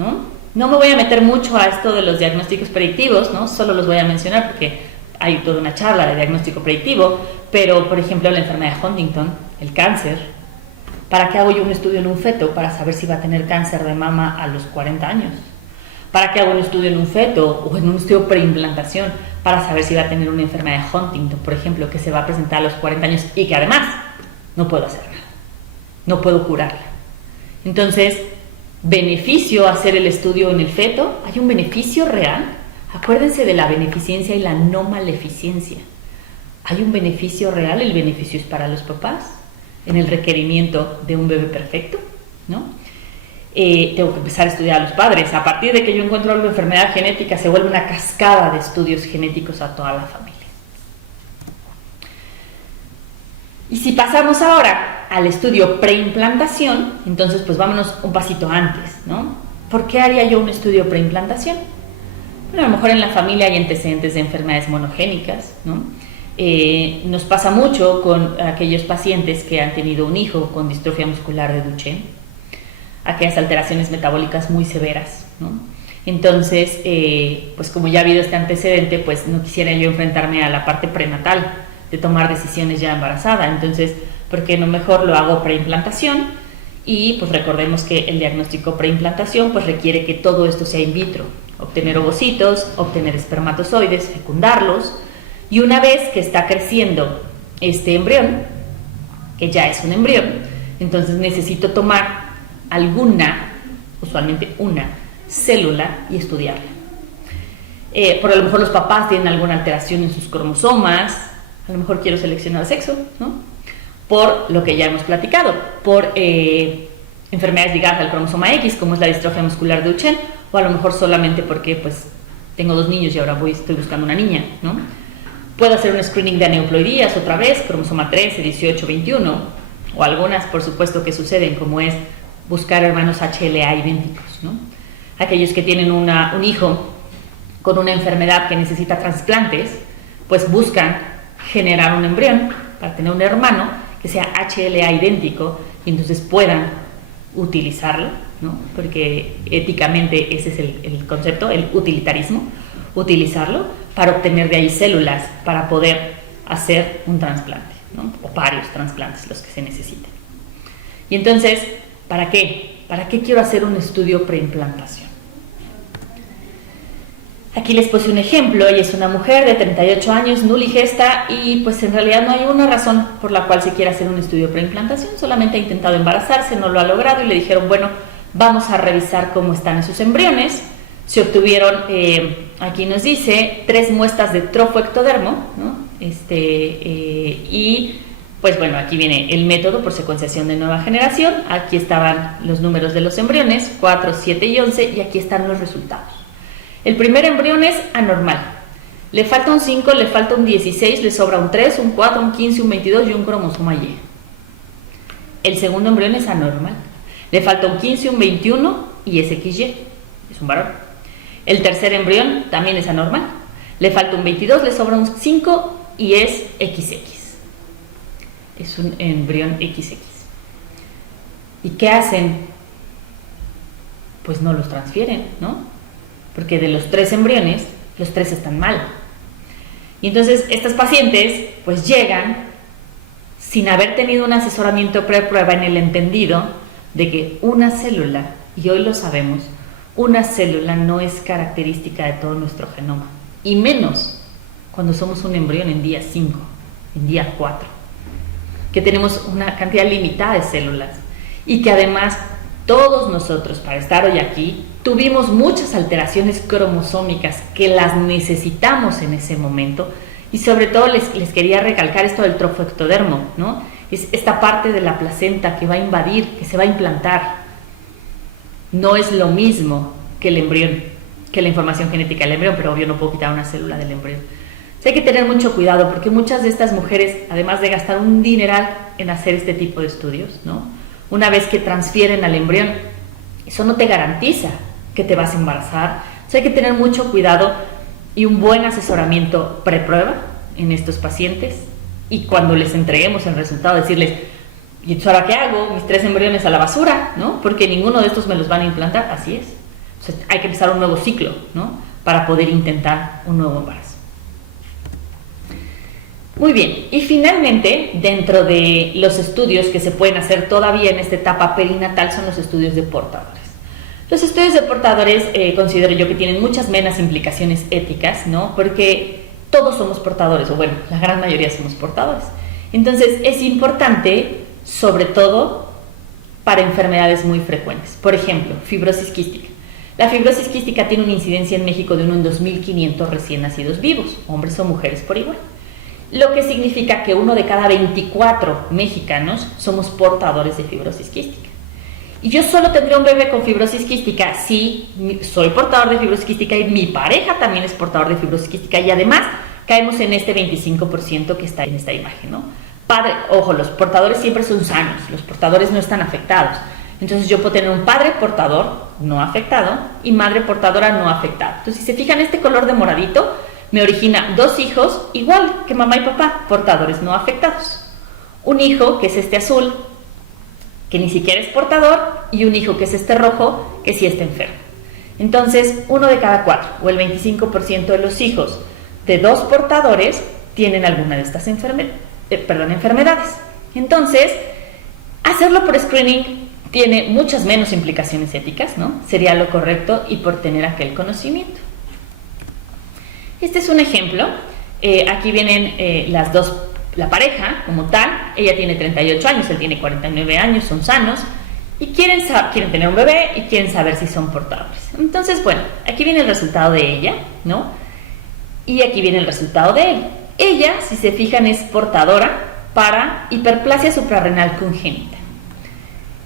No me voy a meter mucho a esto de los diagnósticos predictivos, ¿no? Solo los voy a mencionar porque hay toda una charla de diagnóstico predictivo, pero, por ejemplo, la enfermedad de Huntington, el cáncer. ¿Para qué hago yo un estudio en un feto? Para saber si va a tener cáncer de mama a los 40 años. ¿Para qué hago un estudio en un feto o en un estudio preimplantación? Para saber si va a tener una enfermedad de Huntington, por ejemplo, que se va a presentar a los 40 años y que además no puedo hacer nada. No puedo curarla. Entonces, ¿beneficio hacer el estudio en el feto? ¿Hay un beneficio real? Acuérdense de la beneficencia y la no maleficencia. ¿Hay un beneficio real? El beneficio es para los papás en el requerimiento de un bebé perfecto, ¿no? Tengo que empezar a estudiar a los padres. A partir de que yo encuentro una enfermedad genética, se vuelve una cascada de estudios genéticos a toda la familia. Y si pasamos ahora al estudio preimplantación, entonces pues vámonos un pasito antes, ¿no? ¿Por qué haría yo un estudio preimplantación? Bueno, a lo mejor en la familia hay antecedentes de enfermedades monogénicas, ¿no? Nos pasa mucho con aquellos pacientes que han tenido un hijo con distrofia muscular de Duchenne, aquellas alteraciones metabólicas muy severas, ¿no? Entonces, pues como ya ha habido este antecedente, pues no quisiera yo enfrentarme a la parte prenatal de tomar decisiones ya embarazada. Entonces, ¿por qué no mejor lo hago preimplantación? Y pues recordemos que el diagnóstico preimplantación pues requiere que todo esto sea in vitro, obtener ovocitos, obtener espermatozoides, fecundarlos, y una vez que está creciendo este embrión, que ya es un embrión, entonces necesito tomar alguna, usualmente una, célula y estudiarla. Por a lo mejor los papás tienen alguna alteración en sus cromosomas, a lo mejor quiero seleccionar sexo, ¿no? Por lo que ya hemos platicado, por enfermedades ligadas al cromosoma X, como es la distrofia muscular de Duchenne, o a lo mejor solamente porque pues tengo 2 niños y ahora estoy buscando una niña, ¿no? Puedo hacer un screening de aneuploidías otra vez, cromosoma 13, 18, 21, o algunas, por supuesto, que suceden, como es buscar hermanos HLA idénticos, ¿no? Aquellos que tienen un hijo con una enfermedad que necesita trasplantes, pues buscan generar un embrión para tener un hermano que sea HLA idéntico y entonces puedan utilizarlo, ¿no? Porque éticamente ese es el concepto, el utilitarismo, utilizarlo para obtener de ahí células para poder hacer un trasplante, ¿no? O varios trasplantes, los que se necesiten. Y entonces, ¿para qué? ¿Para qué quiero hacer un estudio preimplantación? Aquí les puse un ejemplo, ella es una mujer de 38 años, nuligesta, y pues en realidad no hay una razón por la cual se quiera hacer un estudio preimplantación, solamente ha intentado embarazarse, no lo ha logrado y le dijeron, bueno, vamos a revisar cómo están esos embriones. Se obtuvieron, aquí nos dice, 3 muestras de trofoectodermo, ¿no? Y pues bueno, aquí viene el método por secuenciación de nueva generación, aquí estaban los números de los embriones, 4, 7 y 11, y aquí están los resultados. El primer embrión es anormal, le falta un 5, le falta un 16, le sobra un 3, un 4, un 15, un 22 y un cromosoma Y. El segundo embrión es anormal, le falta un 15, un 21 y es XY, es un varón. El tercer embrión también es anormal, le falta un 22, le sobra un 5 y es XX. Es un embrión XX. ¿Y qué hacen? Pues no los transfieren, ¿no? Porque de los 3 embriones, los 3 están mal. Y entonces estas pacientes pues llegan sin haber tenido un asesoramiento pre-prueba en el entendido de que una célula, y hoy lo sabemos, una célula no es característica de todo nuestro genoma, y menos cuando somos un embrión en día 5, en día 4, que tenemos una cantidad limitada de células y que además todos nosotros, para estar hoy aquí, tuvimos muchas alteraciones cromosómicas que las necesitamos en ese momento. Y sobre todo les quería recalcar esto del trofectodermo, ¿no? Es esta parte de la placenta que va a invadir, que se va a implantar. No es lo mismo que el embrión, que la información genética del embrión, pero obvio no puedo quitar una célula del embrión. O sea, hay que tener mucho cuidado porque muchas de estas mujeres, además de gastar un dineral en hacer este tipo de estudios, ¿no? Una vez que transfieren al embrión, eso no te garantiza que te vas a embarazar. O sea, hay que tener mucho cuidado y un buen asesoramiento preprueba en estos pacientes, y cuando les entreguemos el resultado decirles, ¿y ahora qué hago? Mis 3 embriones a la basura, ¿no? Porque ninguno de estos me los van a implantar. Así es. O sea, hay que empezar un nuevo ciclo, ¿no? Para poder intentar un nuevo embarazo. Muy bien, y finalmente, dentro de los estudios que se pueden hacer todavía en esta etapa perinatal son los estudios de portadores. Los estudios de portadores considero yo que tienen muchas menos implicaciones éticas, ¿no? Porque todos somos portadores, o bueno, la gran mayoría somos portadores. Entonces es importante, sobre todo, para enfermedades muy frecuentes. Por ejemplo, fibrosis quística. La fibrosis quística tiene una incidencia en México de 1 en 2.500 recién nacidos vivos, hombres o mujeres por igual. Lo que significa que 1 de cada 24 mexicanos somos portadores de fibrosis quística. Y yo solo tendría un bebé con fibrosis quística si soy portador de fibrosis quística y mi pareja también es portador de fibrosis quística, y además caemos en este 25% que está en esta imagen, ¿no? Padre, ojo, los portadores siempre son sanos, los portadores no están afectados. Entonces yo puedo tener un padre portador no afectado y madre portadora no afectada. Entonces, si se fijan, este color de moradito me origina 2 hijos igual que mamá y papá, portadores no afectados. Un hijo, que es este azul, que ni siquiera es portador, y un hijo, que es este rojo, que sí está enfermo. Entonces, 1 de cada 4, o el 25% de los hijos de 2 portadores tienen alguna de estas enfermedades. Entonces, hacerlo por screening tiene muchas menos implicaciones éticas, ¿no? Sería lo correcto, y por tener aquel conocimiento. Este es un ejemplo. Aquí vienen las dos, la pareja como tal. Ella tiene 38 años, él tiene 49 años, son sanos y quieren tener un bebé y quieren saber si son portadores. Entonces, bueno, aquí viene el resultado de ella, ¿no? Y aquí viene el resultado de él. Ella, si se fijan, es portadora para hiperplasia suprarrenal congénita.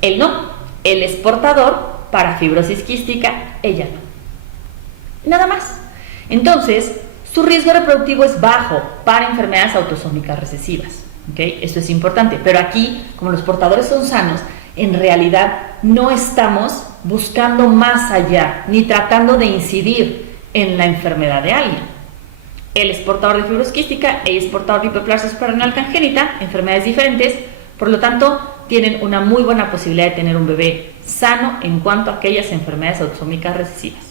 Él no, él es portador para fibrosis quística, ella no. Nada más. Entonces, su riesgo reproductivo es bajo para enfermedades autosómicas recesivas, ¿okay? Esto es importante, pero aquí, como los portadores son sanos, en realidad no estamos buscando más allá, ni tratando de incidir en la enfermedad de alguien. Él es portador de fibrosis quística, ella es portador de hiperplasia suprarrenal congénita, enfermedades diferentes, por lo tanto, tienen una muy buena posibilidad de tener un bebé sano en cuanto a aquellas enfermedades autosómicas recesivas.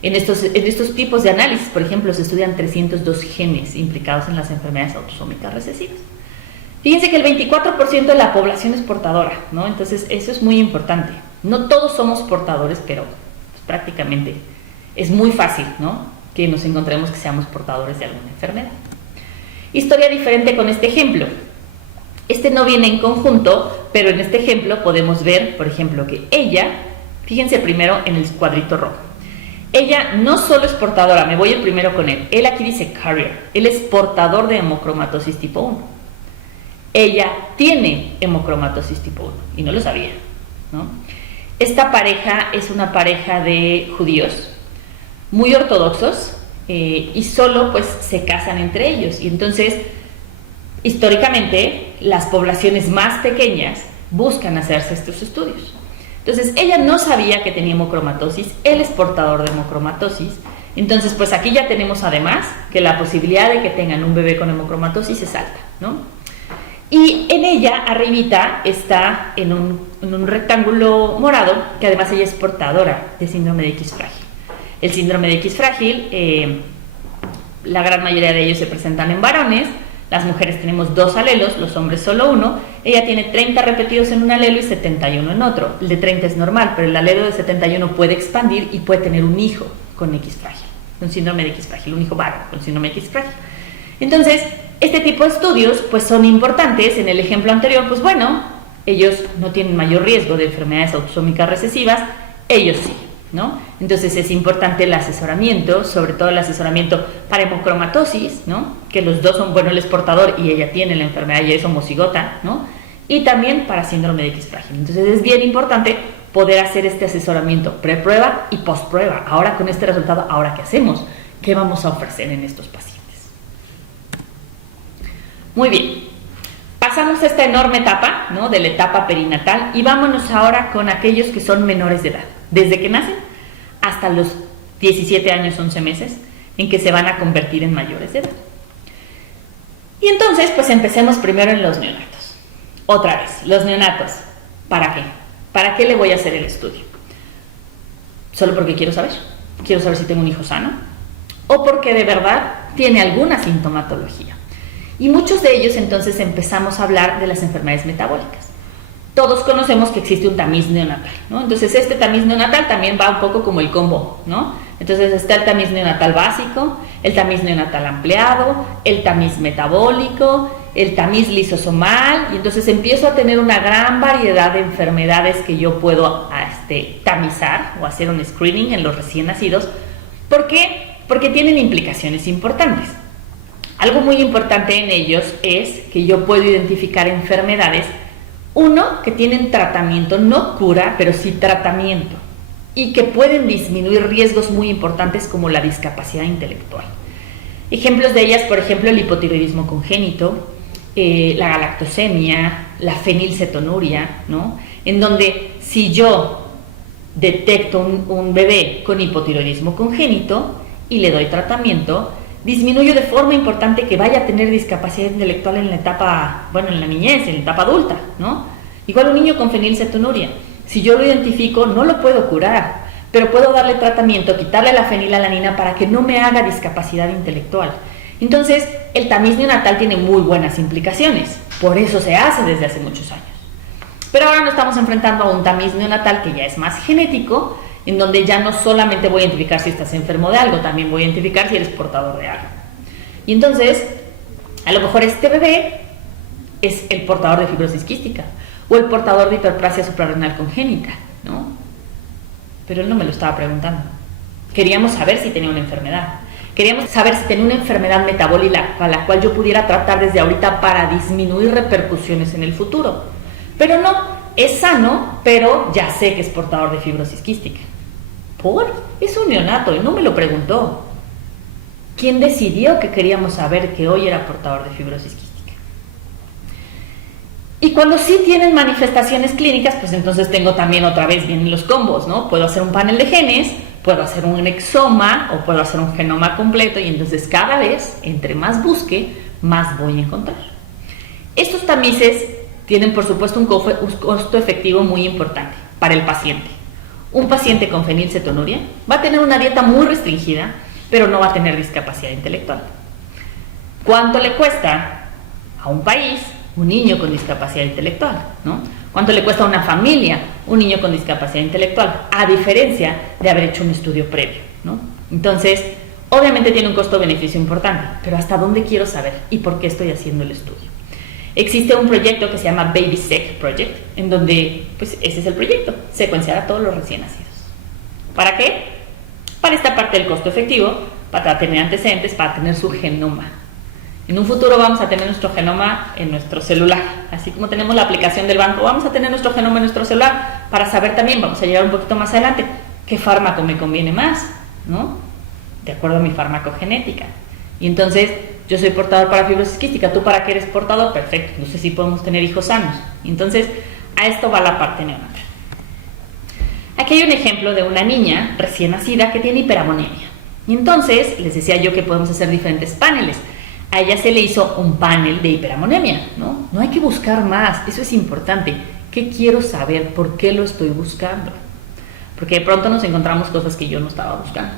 En estos tipos de análisis, por ejemplo, se estudian 302 genes implicados en las enfermedades autosómicas recesivas. Fíjense que el 24% de la población es portadora, ¿no? Entonces, eso es muy importante. No todos somos portadores, pero pues, prácticamente es muy fácil, ¿no?, que nos encontremos que seamos portadores de alguna enfermedad. Historia diferente con este ejemplo. Este no viene en conjunto, pero en este ejemplo podemos ver, por ejemplo, que ella, fíjense primero en el cuadrito rojo. Ella no solo es portadora, me voy el primero con él. Él aquí dice carrier, él es portador de hemocromatosis tipo 1. Ella tiene hemocromatosis tipo 1 y no lo sabía, ¿no? Esta pareja es una pareja de judíos muy ortodoxos y solo pues se casan entre ellos, y entonces históricamente las poblaciones más pequeñas buscan hacerse estos estudios. Entonces ella no sabía que tenía hemocromatosis, él es portador de hemocromatosis. Entonces pues aquí ya tenemos además que la posibilidad de que tengan un bebé con hemocromatosis es alta, ¿no? Y en ella arribita está en un rectángulo morado que además ella es portadora de síndrome de X frágil. El síndrome de X frágil, la gran mayoría de ellos se presentan en varones. Las mujeres tenemos 2 alelos, los hombres solo 1. Ella tiene 30 repetidos en un alelo y 71 en otro. El de 30 es normal, pero el alelo de 71 puede expandir y puede tener un hijo con X frágil, con síndrome de X frágil, un hijo varón con síndrome de X frágil. Entonces, este tipo de estudios pues son importantes. En el ejemplo anterior, pues bueno, ellos no tienen mayor riesgo de enfermedades autosómicas recesivas, ellos sí. ¿no? Entonces es importante el asesoramiento, sobre todo el asesoramiento para hemocromatosis, ¿no? Que los dos son, bueno, él es portador y ella tiene la enfermedad y es homocigota, ¿no? Y también para síndrome de X frágil. Entonces es bien importante poder hacer este asesoramiento preprueba y postprueba. Ahora con este resultado, ¿ahora qué hacemos? ¿Qué vamos a ofrecer en estos pacientes? Muy bien. Pasamos esta enorme etapa, ¿no? De la etapa perinatal y vámonos ahora con aquellos que son menores de edad. Desde que nacen hasta los 17 años, 11 meses, en que se van a convertir en mayores de edad. Y entonces, pues empecemos primero en los neonatos. Otra vez, los neonatos. ¿Para qué? ¿Para qué le voy a hacer el estudio? ¿Solo porque quiero saber? ¿Quiero saber si tengo un hijo sano? ¿O porque de verdad tiene alguna sintomatología? Y muchos de ellos entonces empezamos a hablar de las enfermedades metabólicas. Todos conocemos que existe un tamiz neonatal, ¿no? Entonces este tamiz neonatal también va un poco como el combo, ¿no? Entonces está el tamiz neonatal básico, el tamiz neonatal ampliado, el tamiz metabólico, el tamiz lisosomal, y entonces empiezo a tener una gran variedad de enfermedades que yo puedo tamizar o hacer un screening en los recién nacidos. ¿Por qué? Porque tienen implicaciones importantes. Algo muy importante en ellos es que yo puedo identificar enfermedades, uno, que tienen tratamiento, no cura, pero sí tratamiento, y que pueden disminuir riesgos muy importantes como la discapacidad intelectual. Ejemplos de ellas, por ejemplo, el hipotiroidismo congénito, la galactosemia, la fenilcetonuria, ¿no? En donde si yo detecto un bebé con hipotiroidismo congénito y le doy tratamiento, disminuyo de forma importante que vaya a tener discapacidad intelectual en la etapa, bueno, en la niñez, en la etapa adulta, ¿no? Igual un niño con fenilcetonuria, si yo lo identifico, no lo puedo curar, pero puedo darle tratamiento, quitarle la fenilalanina para que no me haga discapacidad intelectual. Entonces, el tamiz neonatal tiene muy buenas implicaciones, por eso se hace desde hace muchos años. Pero ahora nos estamos enfrentando a un tamiz neonatal que ya es más genético, en donde ya no solamente voy a identificar si estás enfermo de algo, también voy a identificar si eres portador de algo. Y entonces, a lo mejor este bebé es el portador de fibrosis quística o el portador de hiperplasia suprarrenal congénita, ¿no? Pero él no me lo estaba preguntando. Queríamos saber si tenía una enfermedad. Queríamos saber si tenía una enfermedad metabólica a la cual yo pudiera tratar desde ahorita para disminuir repercusiones en el futuro. Pero no, es sano, pero ya sé que es portador de fibrosis quística. ¿Por? Es un neonato y no me lo preguntó. ¿Quién decidió que queríamos saber que hoy era portador de fibrosis quística? Y cuando sí tienen manifestaciones clínicas, pues entonces tengo también otra vez vienen los combos, ¿no? Puedo hacer un panel de genes, puedo hacer un exoma o puedo hacer un genoma completo y entonces cada vez, entre más busque, más voy a encontrar. Estos tamices tienen, por supuesto, un costo efectivo muy importante para el paciente. Un paciente con fenilcetonuria va a tener una dieta muy restringida, pero no va a tener discapacidad intelectual. ¿Cuánto le cuesta a un país un niño con discapacidad intelectual, ¿no? ¿Cuánto le cuesta a una familia un niño con discapacidad intelectual? A diferencia de haber hecho un estudio previo, ¿no? Entonces, obviamente tiene un costo-beneficio importante, pero ¿hasta dónde quiero saber y por qué estoy haciendo el estudio? Existe un proyecto que se llama BabySeq Project, en donde, pues ese es el proyecto, secuenciar a todos los recién nacidos. ¿Para qué? Para esta parte del costo efectivo, para tener antecedentes, para tener su genoma. En un futuro vamos a tener nuestro genoma en nuestro celular, así como tenemos la aplicación del banco, vamos a tener nuestro genoma en nuestro celular para saber también, vamos a llegar un poquito más adelante, qué fármaco me conviene más, ¿no? De acuerdo a mi farmacogenética. Y entonces, yo soy portador para fibrosis quística, ¿tú para qué eres portador? Perfecto, entonces sí podemos tener hijos sanos. Entonces, a esto va la parte neonatal. Aquí hay un ejemplo de una niña recién nacida que tiene hiperamonemia. Y entonces, les decía yo que podemos hacer diferentes paneles. A ella se le hizo un panel de hiperamonemia, ¿no? No hay que buscar más, eso es importante. ¿Qué quiero saber? ¿Por qué lo estoy buscando? Porque de pronto nos encontramos cosas que yo no estaba buscando.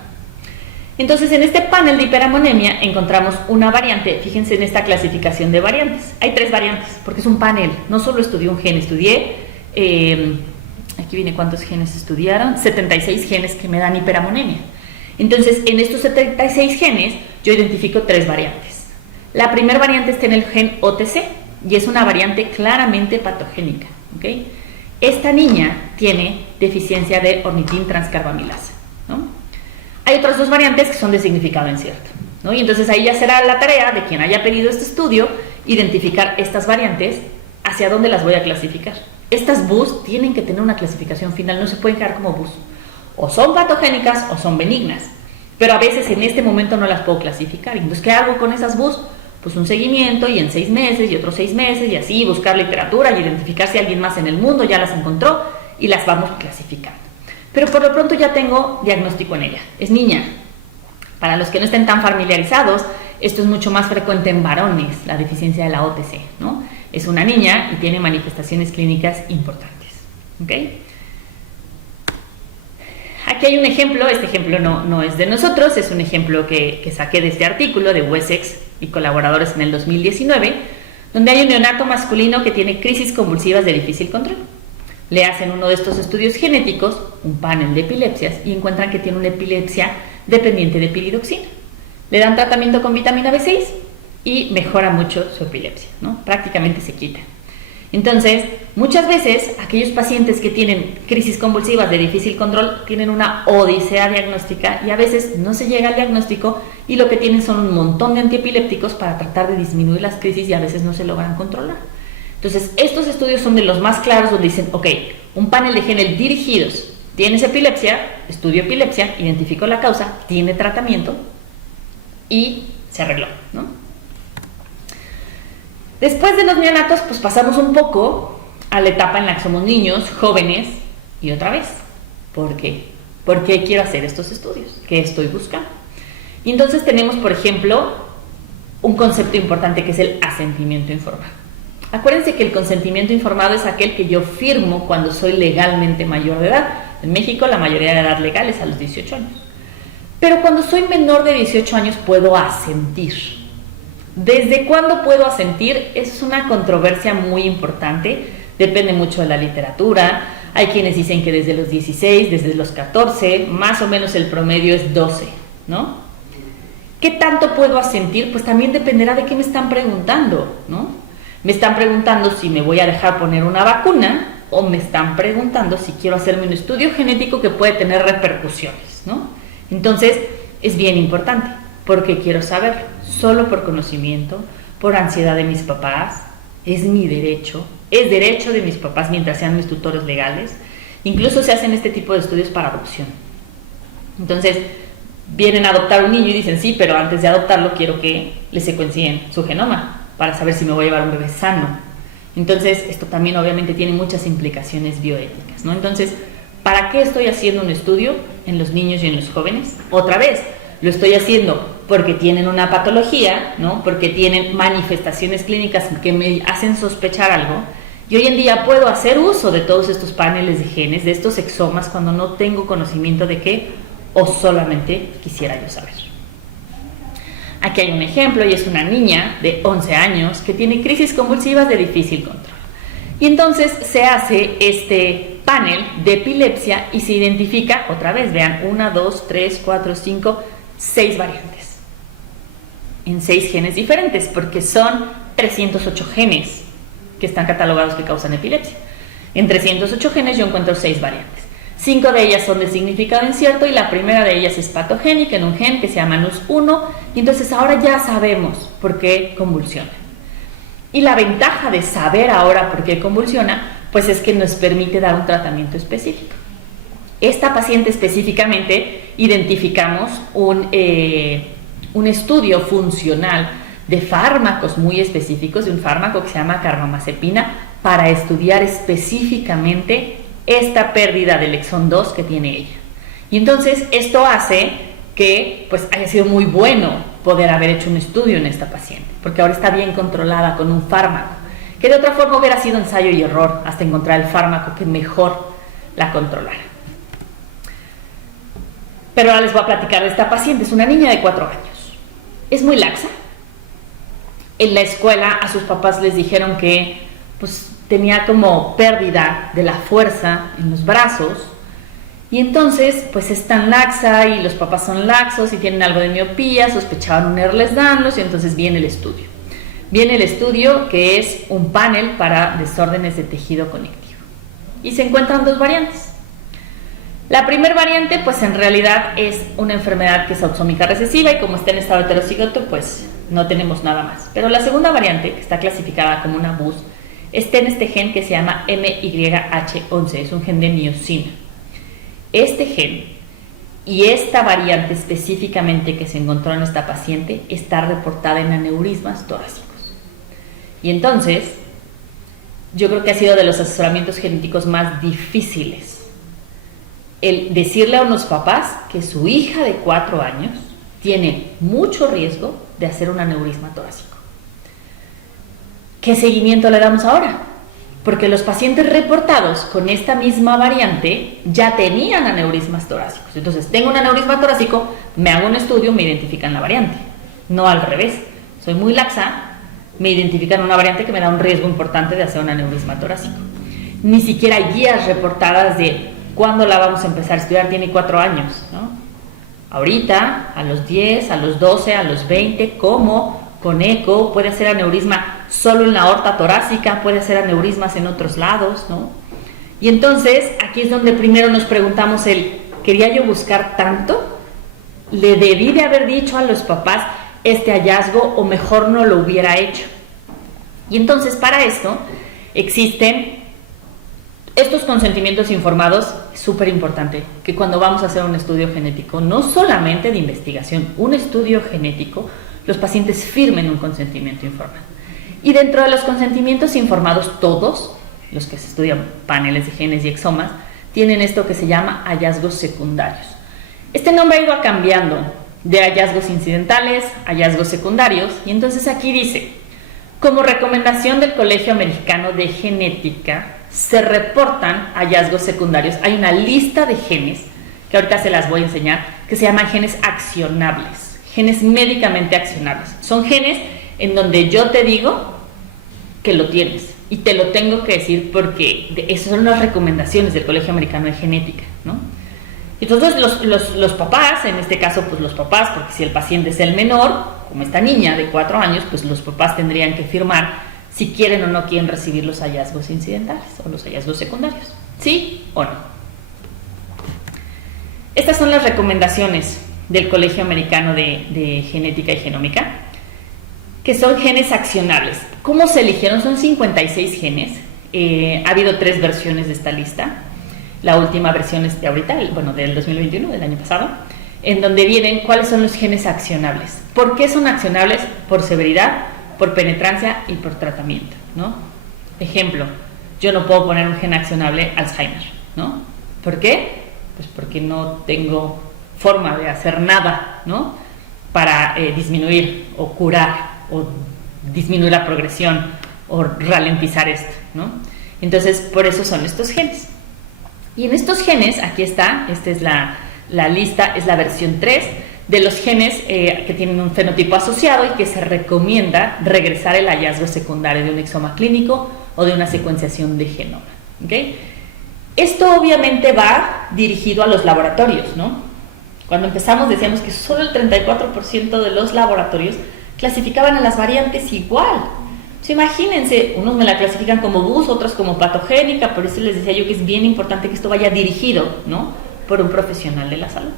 Entonces, en este panel de hiperamonemia encontramos una variante. Fíjense en esta clasificación de variantes. Hay 3 variantes, porque es un panel. No solo estudié un gen, estudié, aquí viene cuántos genes estudiaron, 76 genes que me dan hiperamonemia. Entonces, en estos 76 genes, yo identifico 3 variantes. La primera variante está en el gen OTC y es una variante claramente patogénica, ¿ok? Esta niña tiene deficiencia de ornitin transcarbamilasa, ¿no? Hay otras dos variantes que son de significado incierto, ¿no? Y entonces ahí ya será la tarea de quien haya pedido este estudio identificar estas variantes, hacia dónde las voy a clasificar. Estas BUS tienen que tener una clasificación final, no se pueden quedar como BUS. O son patogénicas o son benignas, pero a veces en este momento no las puedo clasificar. Entonces, ¿qué hago con esas BUS? Pues un seguimiento y en 6 meses y otros 6 meses y así buscar literatura y identificar si alguien más en el mundo ya las encontró y las vamos clasificando. Pero por lo pronto ya tengo diagnóstico en ella, es niña. Para los que no estén tan familiarizados, esto es mucho más frecuente en varones, la deficiencia de la OTC, ¿no? Es una niña y tiene manifestaciones clínicas importantes, ¿ok? Aquí hay un ejemplo, este ejemplo no es de nosotros, es un ejemplo que saqué de este artículo de Wessex y colaboradores en el 2019, donde hay un neonato masculino que tiene crisis convulsivas de difícil control. Le hacen uno de estos estudios genéticos, un panel de epilepsias, y encuentran que tiene una epilepsia dependiente de piridoxina. Le dan tratamiento con vitamina B6 y mejora mucho su epilepsia, ¿no? Prácticamente se quita. Entonces, muchas veces aquellos pacientes que tienen crisis convulsivas de difícil control tienen una odisea diagnóstica y a veces no se llega al diagnóstico y lo que tienen son un montón de antiepilépticos para tratar de disminuir las crisis y a veces no se logran controlar. Entonces, estos estudios son de los más claros donde dicen, ok, un panel de genes dirigidos, tienes epilepsia, estudio epilepsia, identifico la causa, tiene tratamiento y se arregló, ¿no? Después de los neonatos, pues pasamos un poco a la etapa en la que somos niños, jóvenes, y otra vez, ¿por qué? ¿Por qué quiero hacer estos estudios? ¿Qué estoy buscando? Y entonces tenemos, por ejemplo, un concepto importante que es el asentimiento informado. Acuérdense que el consentimiento informado es aquel que yo firmo cuando soy legalmente mayor de edad. En México la mayoría de edad legal es a los 18 años. Pero cuando soy menor de 18 años puedo asentir. ¿Desde cuándo puedo asentir? Es una controversia muy importante, depende mucho de la literatura. Hay quienes dicen que desde los 16, desde los 14, más o menos el promedio es 12, ¿no? ¿Qué tanto puedo asentir? Pues también dependerá de qué me están preguntando, ¿no? Me están preguntando si me voy a dejar poner una vacuna o me están preguntando si quiero hacerme un estudio genético que puede tener repercusiones, ¿no? Entonces, es bien importante, porque quiero saber, solo por conocimiento, por ansiedad de mis papás, es mi derecho, es derecho de mis papás mientras sean mis tutores legales. Incluso se hacen este tipo de estudios para adopción. Entonces, vienen a adoptar un niño y dicen, sí, pero antes de adoptarlo quiero que le secuencien su genoma para saber si me voy a llevar un bebé sano. Entonces, esto también obviamente tiene muchas implicaciones bioéticas, ¿no? Entonces, ¿para qué estoy haciendo un estudio en los niños y en los jóvenes? Otra vez, lo estoy haciendo porque tienen una patología, ¿no? Porque tienen manifestaciones clínicas que me hacen sospechar algo. Y hoy en día puedo hacer uso de todos estos paneles de genes, de estos exomas, cuando no tengo conocimiento de qué o solamente quisiera yo saber. Aquí hay un ejemplo y es una niña de 11 años que tiene crisis convulsivas de difícil control. Y entonces se hace este panel de epilepsia y se identifica, otra vez, vean, 1, 2, 3, 4, 5, 6 variantes. En 6 genes diferentes, porque son 308 genes que están catalogados que causan epilepsia. En 308 genes yo encuentro 6 variantes. 5 de ellas son de significado incierto y la primera de ellas es patogénica en un gen que se llama NUS1 y entonces ahora ya sabemos por qué convulsiona. Y la ventaja de saber ahora por qué convulsiona, pues es que nos permite dar un tratamiento específico. Esta paciente específicamente identificamos un estudio funcional de fármacos muy específicos, de un fármaco que se llama carbamazepina, para estudiar específicamente esta pérdida del exón 2 que tiene ella. Y entonces esto hace que pues haya sido muy bueno poder haber hecho un estudio en esta paciente, porque ahora está bien controlada con un fármaco, que de otra forma hubiera sido ensayo y error hasta encontrar el fármaco que mejor la controlara. Pero ahora les voy a platicar de esta paciente, es una niña de 4 años. Es muy laxa. En la escuela a sus papás les dijeron que pues tenía como pérdida de la fuerza en los brazos y entonces pues es tan laxa y los papás son laxos y tienen algo de miopía, sospechaban un Ehlers-Danlos y entonces viene el estudio. Viene el estudio que es un panel para desórdenes de tejido conectivo y se encuentran 2 variantes. La primera variante, pues en realidad es una enfermedad que es autosómica recesiva y como está en estado heterocigoto, pues no tenemos nada más. Pero la segunda variante, que está clasificada como una BUS, está en este gen que se llama MYH11, es un gen de miocina. Este gen y esta variante específicamente que se encontró en esta paciente está reportada en aneurismas torácicos. Y entonces, yo creo que ha sido de los asesoramientos genéticos más difíciles el decirle a unos papás que su hija de 4 años tiene mucho riesgo de hacer un aneurisma torácico. ¿Qué seguimiento le damos ahora? Porque los pacientes reportados con esta misma variante ya tenían aneurismas torácicos. Entonces, tengo un aneurisma torácico, me hago un estudio, me identifican la variante. No al revés. Soy muy laxa, me identifican una variante que me da un riesgo importante de hacer un aneurisma torácico. Ni siquiera hay guías reportadas de cuándo la vamos a empezar a estudiar, tiene 4 años, ¿no? Ahorita, a los 10, a los 12, a los 20, ¿cómo? Con eco, puede hacer aneurisma solo en la aorta torácica, puede hacer aneurismas en otros lados, ¿no? Y entonces, aquí es donde primero nos preguntamos ¿quería yo buscar tanto? ¿Le debí de haber dicho a los papás este hallazgo o mejor no lo hubiera hecho? Y entonces, para esto, existen estos consentimientos informados. Súper importante que cuando vamos a hacer un estudio genético, no solamente de investigación, un estudio genético, los pacientes firmen un consentimiento informado. Y dentro de los consentimientos informados, todos los que se estudian paneles de genes y exomas tienen esto que se llama hallazgos secundarios. Este nombre ha ido cambiando de hallazgos incidentales a hallazgos secundarios, y entonces aquí dice: como recomendación del Colegio Americano de Genética, se reportan hallazgos secundarios. Hay una lista de genes, que ahorita se las voy a enseñar, que se llaman genes accionables, genes médicamente accionables. Son genes en donde yo te digo que lo tienes, y te lo tengo que decir porque esas son las recomendaciones del Colegio Americano de Genética, ¿no? Entonces los papás, en este caso pues los papás, porque si el paciente es el menor, como esta niña de 4 años, pues los papás tendrían que firmar si quieren o no quieren recibir los hallazgos incidentales o los hallazgos secundarios, ¿sí o no? Estas son las recomendaciones del Colegio Americano de Genética y Genómica, que son genes accionables. ¿Cómo se eligieron? Son 56 genes. Ha habido 3 versiones de esta lista. La última versión es de ahorita, bueno, del 2021, del año pasado, en donde vienen cuáles son los genes accionables. ¿Por qué son accionables? Por severidad, por penetrancia y por tratamiento, ¿no? Ejemplo, yo no puedo poner un gen accionable Alzheimer, ¿no? ¿Por qué? Pues porque no tengo forma de hacer nada, ¿no? Para disminuir o curar o disminuir la progresión o ralentizar esto, ¿no? Entonces, por eso son estos genes. Y en estos genes, aquí está, esta es la lista, es la versión 3 de los genes que tienen un fenotipo asociado y que se recomienda regresar el hallazgo secundario de un exoma clínico o de una secuenciación de genoma, ¿okay? Esto obviamente va dirigido a los laboratorios, ¿no? Cuando empezamos decíamos que solo el 34% de los laboratorios clasificaban a las variantes igual. Entonces, imagínense, unos me la clasifican como BUS, otros como patogénica, por eso les decía yo que es bien importante que esto vaya dirigido, ¿no?, por un profesional de la salud.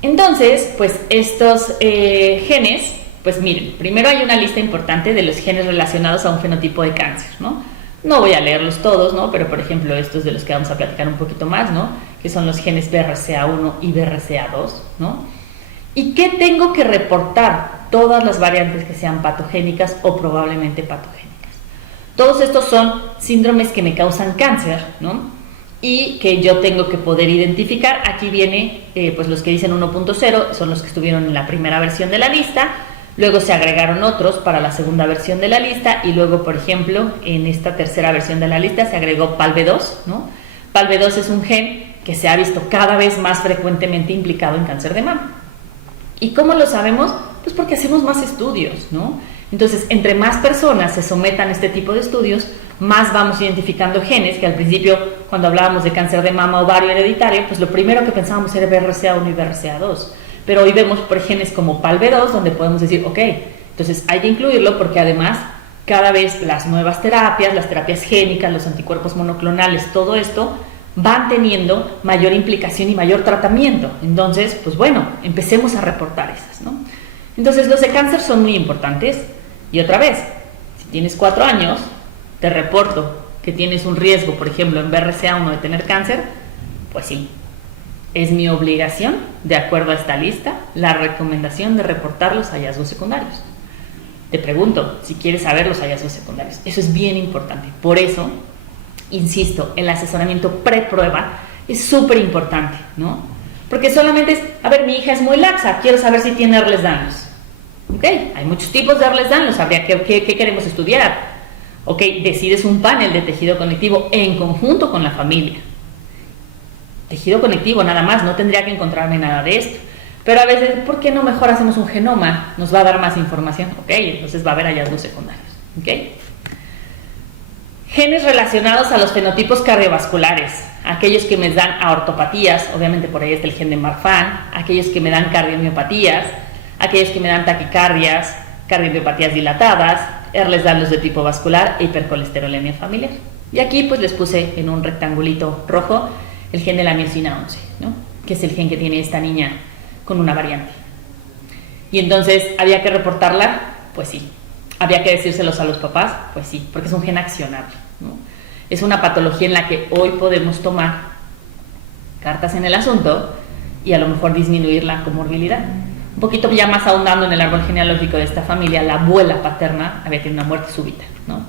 Entonces, pues estos genes, pues miren, primero hay una lista importante de los genes relacionados a un fenotipo de cáncer, ¿no? No voy a leerlos todos, ¿no? Pero, por ejemplo, estos de los que vamos a platicar un poquito más, ¿no?, que son los genes BRCA1 y BRCA2, ¿no? ¿Y qué tengo que reportar? Todas las variantes que sean patogénicas o probablemente patogénicas. Todos estos son síndromes que me causan cáncer, ¿no?, y que yo tengo que poder identificar. Aquí viene, pues los que dicen 1.0 son los que estuvieron en la primera versión de la lista, luego se agregaron otros para la segunda versión de la lista, y luego, por ejemplo, en esta tercera versión de la lista se agregó PALB2, ¿no? PALB2 es un gen que se ha visto cada vez más frecuentemente implicado en cáncer de mama. ¿Y cómo lo sabemos? Pues porque hacemos más estudios, ¿no? Entonces, entre más personas se sometan a este tipo de estudios, más vamos identificando genes que al principio, cuando hablábamos de cáncer de mama, ovario hereditario, pues lo primero que pensábamos era BRCA1 y BRCA2. Pero hoy vemos por genes como PALB2, donde podemos decir, ok, entonces hay que incluirlo porque además cada vez las nuevas terapias, las terapias génicas, los anticuerpos monoclonales, todo esto van teniendo mayor implicación y mayor tratamiento. Entonces, pues bueno, empecemos a reportar esas, ¿no? Entonces, los de cáncer son muy importantes. Y otra vez, si tienes 4 años, te reporto que tienes un riesgo, por ejemplo, en BRCA1 de tener cáncer, pues sí, es mi obligación, de acuerdo a esta lista, la recomendación de reportar los hallazgos secundarios. Te pregunto si quieres saber los hallazgos secundarios. Eso es bien importante. Por eso, insisto, el asesoramiento preprueba es súper importante, ¿no? Porque solamente es, a ver, mi hija es muy laxa, quiero saber si tiene Ehlers-Danlos. Ok, hay muchos tipos de Ehlers-Danlos, habría ¿qué queremos estudiar? Ok, decides un panel de tejido conectivo en conjunto con la familia. Tejido conectivo nada más, no tendría que encontrarme nada de esto. Pero a veces, ¿por qué no mejor hacemos un genoma? Nos va a dar más información. Ok, entonces va a haber hallazgos secundarios. Ok. Genes relacionados a los fenotipos cardiovasculares, aquellos que me dan aortopatías, obviamente por ahí está el gen de Marfan, aquellos que me dan cardiomiopatías, aquellos que me dan taquicardias, cardiomiopatías dilatadas, Ehlers-Danlos de tipo vascular e hipercolesterolemia familiar. Y aquí pues les puse en un rectangulito rojo el gen de la miosina 11, ¿no? Que es el gen que tiene esta niña con una variante. Y entonces, ¿había que reportarla? Pues sí. ¿Había que decírselos a los papás? Pues sí, porque es un gen accionable, ¿no? Es una patología en la que hoy podemos tomar cartas en el asunto y a lo mejor disminuir la comorbilidad. Un poquito ya más ahondando en el árbol genealógico de esta familia, la abuela paterna había tenido una muerte súbita, ¿no?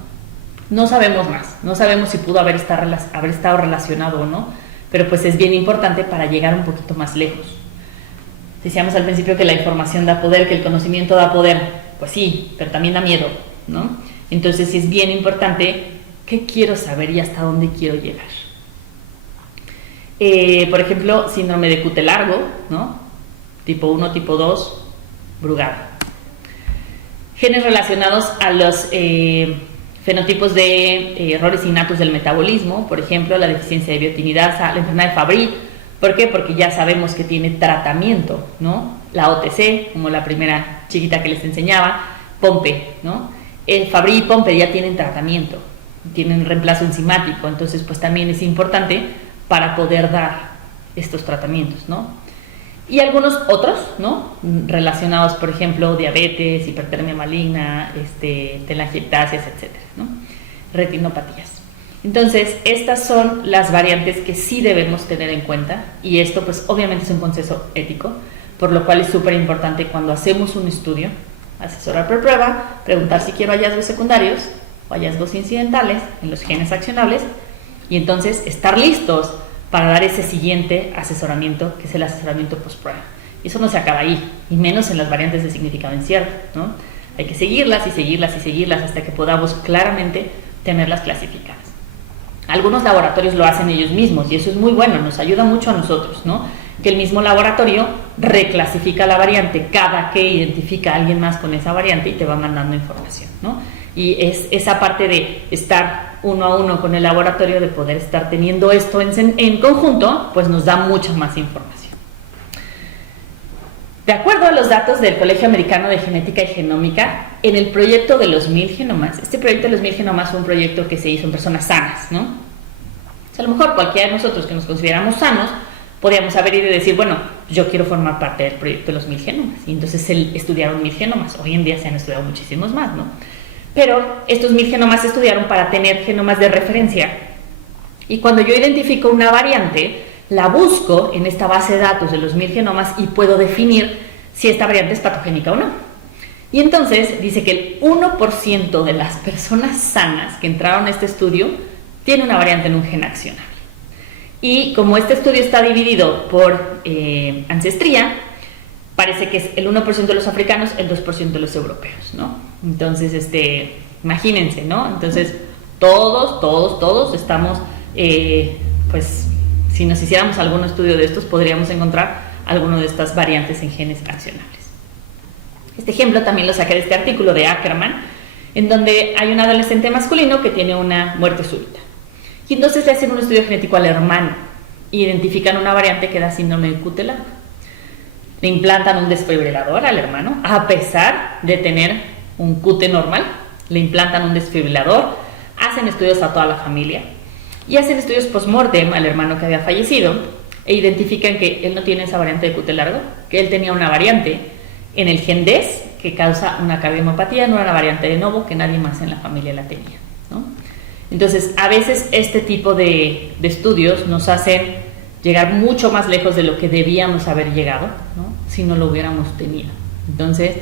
No sabemos más, no sabemos si pudo haber estado relacionado o no, pero pues es bien importante para llegar un poquito más lejos. Decíamos al principio que la información da poder, que el conocimiento da poder. Pues sí, pero también da miedo, ¿no? Entonces sí es bien importante qué quiero saber y hasta dónde quiero llegar. Por ejemplo, síndrome de Cute largo, ¿no? Tipo 1, tipo 2, Brugada. Genes relacionados a los fenotipos de errores innatos del metabolismo, por ejemplo, la deficiencia de biotinidasa, la enfermedad de Fabry. ¿Por qué? Porque ya sabemos que tiene tratamiento, ¿no? La OTC, como la primera chiquita que les enseñaba, Pompe, ¿no? El Fabry y Pompe ya tienen tratamiento, tienen reemplazo enzimático, entonces pues también es importante para poder dar estos tratamientos, ¿no? Y algunos otros, ¿no? Relacionados, por ejemplo, diabetes, hipertermia maligna, telangiectasias, etcétera, ¿no? Retinopatías. Entonces, estas son las variantes que sí debemos tener en cuenta, y esto pues obviamente es un consenso ético, por lo cual es súper importante cuando hacemos un estudio, asesorar preprueba, preguntar si quiero hallazgos secundarios o hallazgos incidentales en los genes accionables, y entonces estar listos para dar ese siguiente asesoramiento, que es el asesoramiento post-prueba. Y eso no se acaba ahí, y menos en las variantes de significado incierto, ¿no? Hay que seguirlas y seguirlas y seguirlas hasta que podamos claramente tenerlas clasificadas. Algunos laboratorios lo hacen ellos mismos y eso es muy bueno, nos ayuda mucho a nosotros, ¿no? Que el mismo laboratorio reclasifica la variante cada que identifica a alguien más con esa variante y te va mandando información, ¿no? Y es esa parte de estar uno a uno con el laboratorio, de poder estar teniendo esto en conjunto, pues nos da mucha más información. De acuerdo a los datos del Colegio Americano de Genética y Genómica, en el proyecto de los 1000 genomas, este proyecto de los 1000 genomas fue un proyecto que se hizo en personas sanas, ¿no? O sea, a lo mejor cualquiera de nosotros que nos consideramos sanos, podíamos haber ido y decir, bueno, yo quiero formar parte del proyecto de los 1000 genomas, y entonces estudiaron 1000 genomas. Hoy en día se han estudiado muchísimos más, ¿no? Pero estos 1000 genomas se estudiaron para tener genomas de referencia, y cuando yo identifico una variante, la busco en esta base de datos de los 1000 genomas y puedo definir si esta variante es patogénica o no. Y entonces dice que el 1% de las personas sanas que entraron a este estudio tiene una variante en un gen accionable. Y como este estudio está dividido por ancestría, parece que es el 1% de los africanos, el 2% de los europeos, ¿no? Entonces, imagínense, ¿no? Entonces, todos estamos, pues, si nos hiciéramos algún estudio de estos, podríamos encontrar alguna de estas variantes en genes accionables. Este ejemplo también lo saqué de este artículo de Ackerman, en donde hay un adolescente masculino que tiene una muerte súbita. Y entonces le hacen un estudio genético al hermano, y identifican una variante que da síndrome de Cute largo. Le implantan un desfibrilador al hermano, a pesar de tener un Cute normal, le implantan un desfibrilador, hacen estudios a toda la familia, y hacen estudios post-mortem al hermano que había fallecido e identifican que él no tiene esa variante de cutis largo, que él tenía una variante en el gen DES que causa una cardiomopatía, no era una variante de novo, que nadie más en la familia la tenía, ¿no? Entonces, a veces este tipo de estudios nos hacen llegar mucho más lejos de lo que debíamos haber llegado, ¿no? Si no lo hubiéramos tenido. Entonces,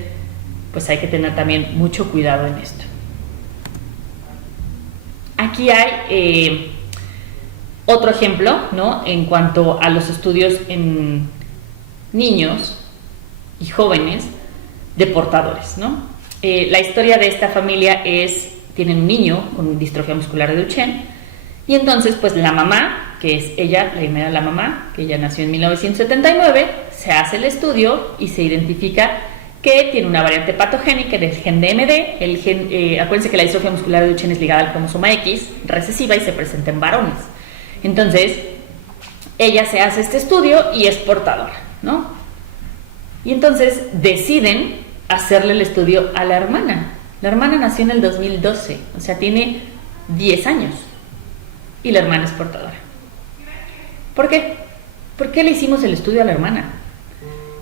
pues hay que tener también mucho cuidado en esto. Aquí hay otro ejemplo, ¿no? En cuanto a los estudios en niños y jóvenes de portadores, ¿no? La historia de esta familia es, tienen un niño con distrofia muscular de Duchenne, y entonces pues la mamá, que es ella, la primera la mamá, que ella nació en 1979, se hace el estudio y se identifica que tiene una variante patogénica del gen DMD. El gen, acuérdense que la distrofia muscular de Duchenne es ligada al cromosoma X recesiva y se presenta en varones. Entonces, ella se hace este estudio y es portadora, ¿no? Y entonces deciden hacerle el estudio a la hermana. La hermana nació en el 2012, o sea, tiene 10 años y la hermana es portadora. ¿Por qué? ¿Por qué le hicimos el estudio a la hermana?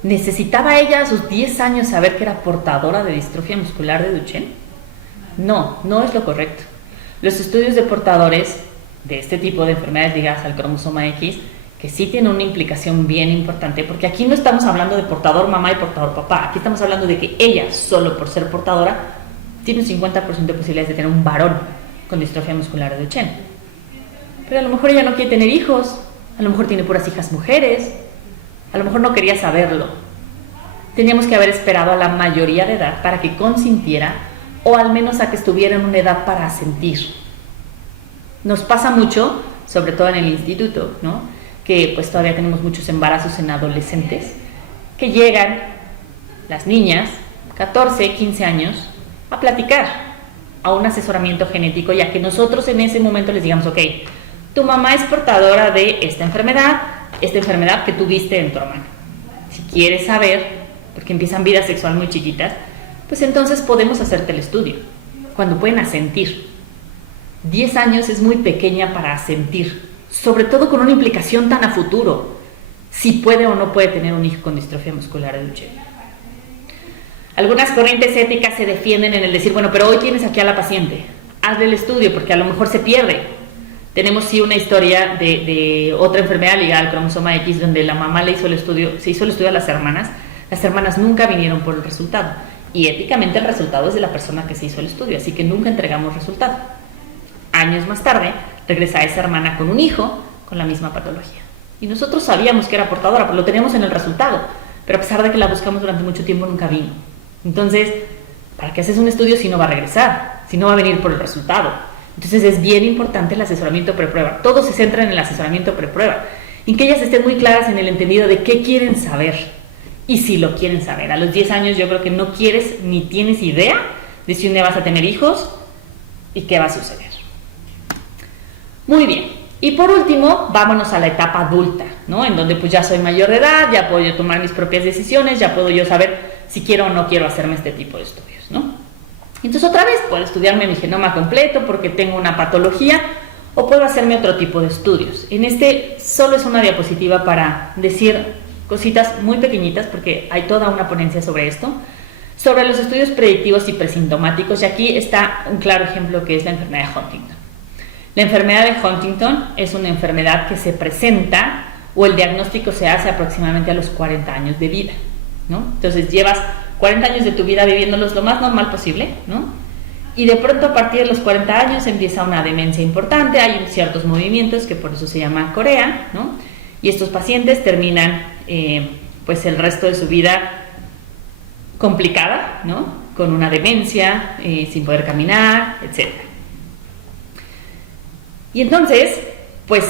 ¿Necesitaba ella a sus 10 años saber que era portadora de distrofia muscular de Duchenne? No, no es lo correcto. Los estudios de portadores de este tipo de enfermedades ligadas al cromosoma X, que sí tienen una implicación bien importante, porque aquí no estamos hablando de portador mamá y portador papá, aquí estamos hablando de que ella, solo por ser portadora, tiene un 50% de posibilidades de tener un varón con distrofia muscular de Duchenne. Pero a lo mejor ella no quiere tener hijos, a lo mejor tiene puras hijas mujeres, a lo mejor no quería saberlo. Teníamos que haber esperado a la mayoría de edad para que consintiera, o al menos a que estuviera en una edad para asentir. Nos pasa mucho, sobre todo en el instituto, ¿no? Que pues todavía tenemos muchos embarazos en adolescentes, que llegan las niñas, 14, 15 años, a platicar, a un asesoramiento genético, ya que nosotros en ese momento les digamos, ok, tu mamá es portadora de esta enfermedad que tuviste en tu hermana. Si quieres saber, porque empiezan vidas sexual muy chiquitas, pues entonces podemos hacerte el estudio, cuando pueden asentir. 10 años es muy pequeña para asentir, sobre todo con una implicación tan a futuro, si puede o no puede tener un hijo con distrofia muscular de Duchenne. Algunas corrientes éticas se defienden en el decir, bueno, pero hoy tienes aquí a la paciente, hazle el estudio porque a lo mejor se pierde. Tenemos sí una historia de otra enfermedad ligada al cromosoma X donde la mamá se hizo el estudio a las hermanas nunca vinieron por el resultado, y éticamente el resultado es de la persona que se hizo el estudio, así que nunca entregamos resultado. Años más tarde, regresa esa hermana con un hijo con la misma patología. Y nosotros sabíamos que era portadora, porque lo teníamos en el resultado, pero a pesar de que la buscamos durante mucho tiempo, nunca vino. Entonces, ¿para qué haces un estudio si no va a regresar? Si no va a venir por el resultado. Entonces es bien importante el asesoramiento preprueba. Todo se centra en el asesoramiento preprueba, en que ellas estén muy claras en el entendido de qué quieren saber y si lo quieren saber. A los 10 años yo creo que no quieres ni tienes idea de si un día vas a tener hijos y qué va a suceder. Muy bien, y por último, vámonos a la etapa adulta, ¿no? En donde pues ya soy mayor de edad, ya puedo yo tomar mis propias decisiones, ya puedo yo saber si quiero o no quiero hacerme este tipo de estudios, ¿no? Entonces otra vez puedo estudiarme mi genoma completo porque tengo una patología, o puedo hacerme otro tipo de estudios. En este solo es una diapositiva para decir cositas muy pequeñitas, porque hay toda una ponencia sobre esto, sobre los estudios predictivos y presintomáticos, y aquí está un claro ejemplo que es la enfermedad de Huntington. La enfermedad de Huntington es una enfermedad que se presenta, o el diagnóstico se hace aproximadamente a los 40 años de vida, ¿no? Entonces llevas 40 años de tu vida viviéndolos lo más normal posible, ¿no? Y de pronto a partir de los 40 años empieza una demencia importante, hay ciertos movimientos que por eso se llama corea, ¿no? Y estos pacientes terminan pues el resto de su vida complicada, ¿no? Con una demencia, sin poder caminar, etc. Y entonces, pues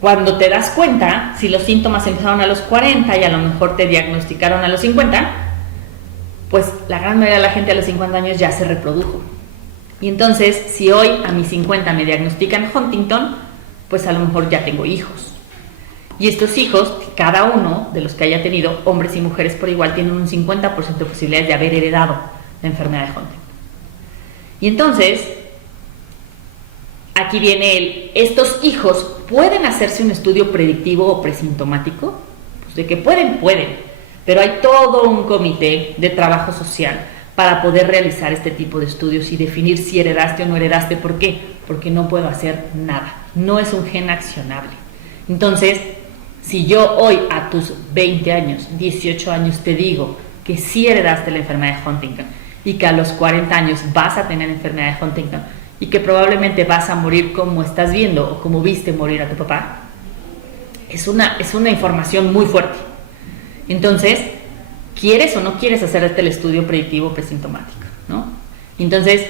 cuando te das cuenta, si los síntomas empezaron a los 40 y a lo mejor te diagnosticaron a los 50, pues la gran mayoría de la gente a los 50 años ya se reprodujo. Y entonces, si hoy a mis 50 me diagnostican Huntington, pues a lo mejor ya tengo hijos. Y estos hijos, cada uno de los que haya tenido, hombres y mujeres por igual, tienen un 50% de posibilidades de haber heredado la enfermedad de Huntington. Y entonces, aquí viene ¿estos hijos pueden hacerse un estudio predictivo o presintomático? Pues de que pueden, pero hay todo un comité de trabajo social para poder realizar este tipo de estudios y definir si heredaste o no heredaste. ¿Por qué? Porque no puedo hacer nada, no es un gen accionable. Entonces, si yo hoy a tus 20 años, 18 años te digo que sí heredaste la enfermedad de Huntington y que a los 40 años vas a tener enfermedad de Huntington y que probablemente vas a morir como estás viendo o como viste morir a tu papá, es una información muy fuerte. Entonces, ¿quieres o no quieres hacerte el estudio predictivo presintomático, ¿no? Entonces,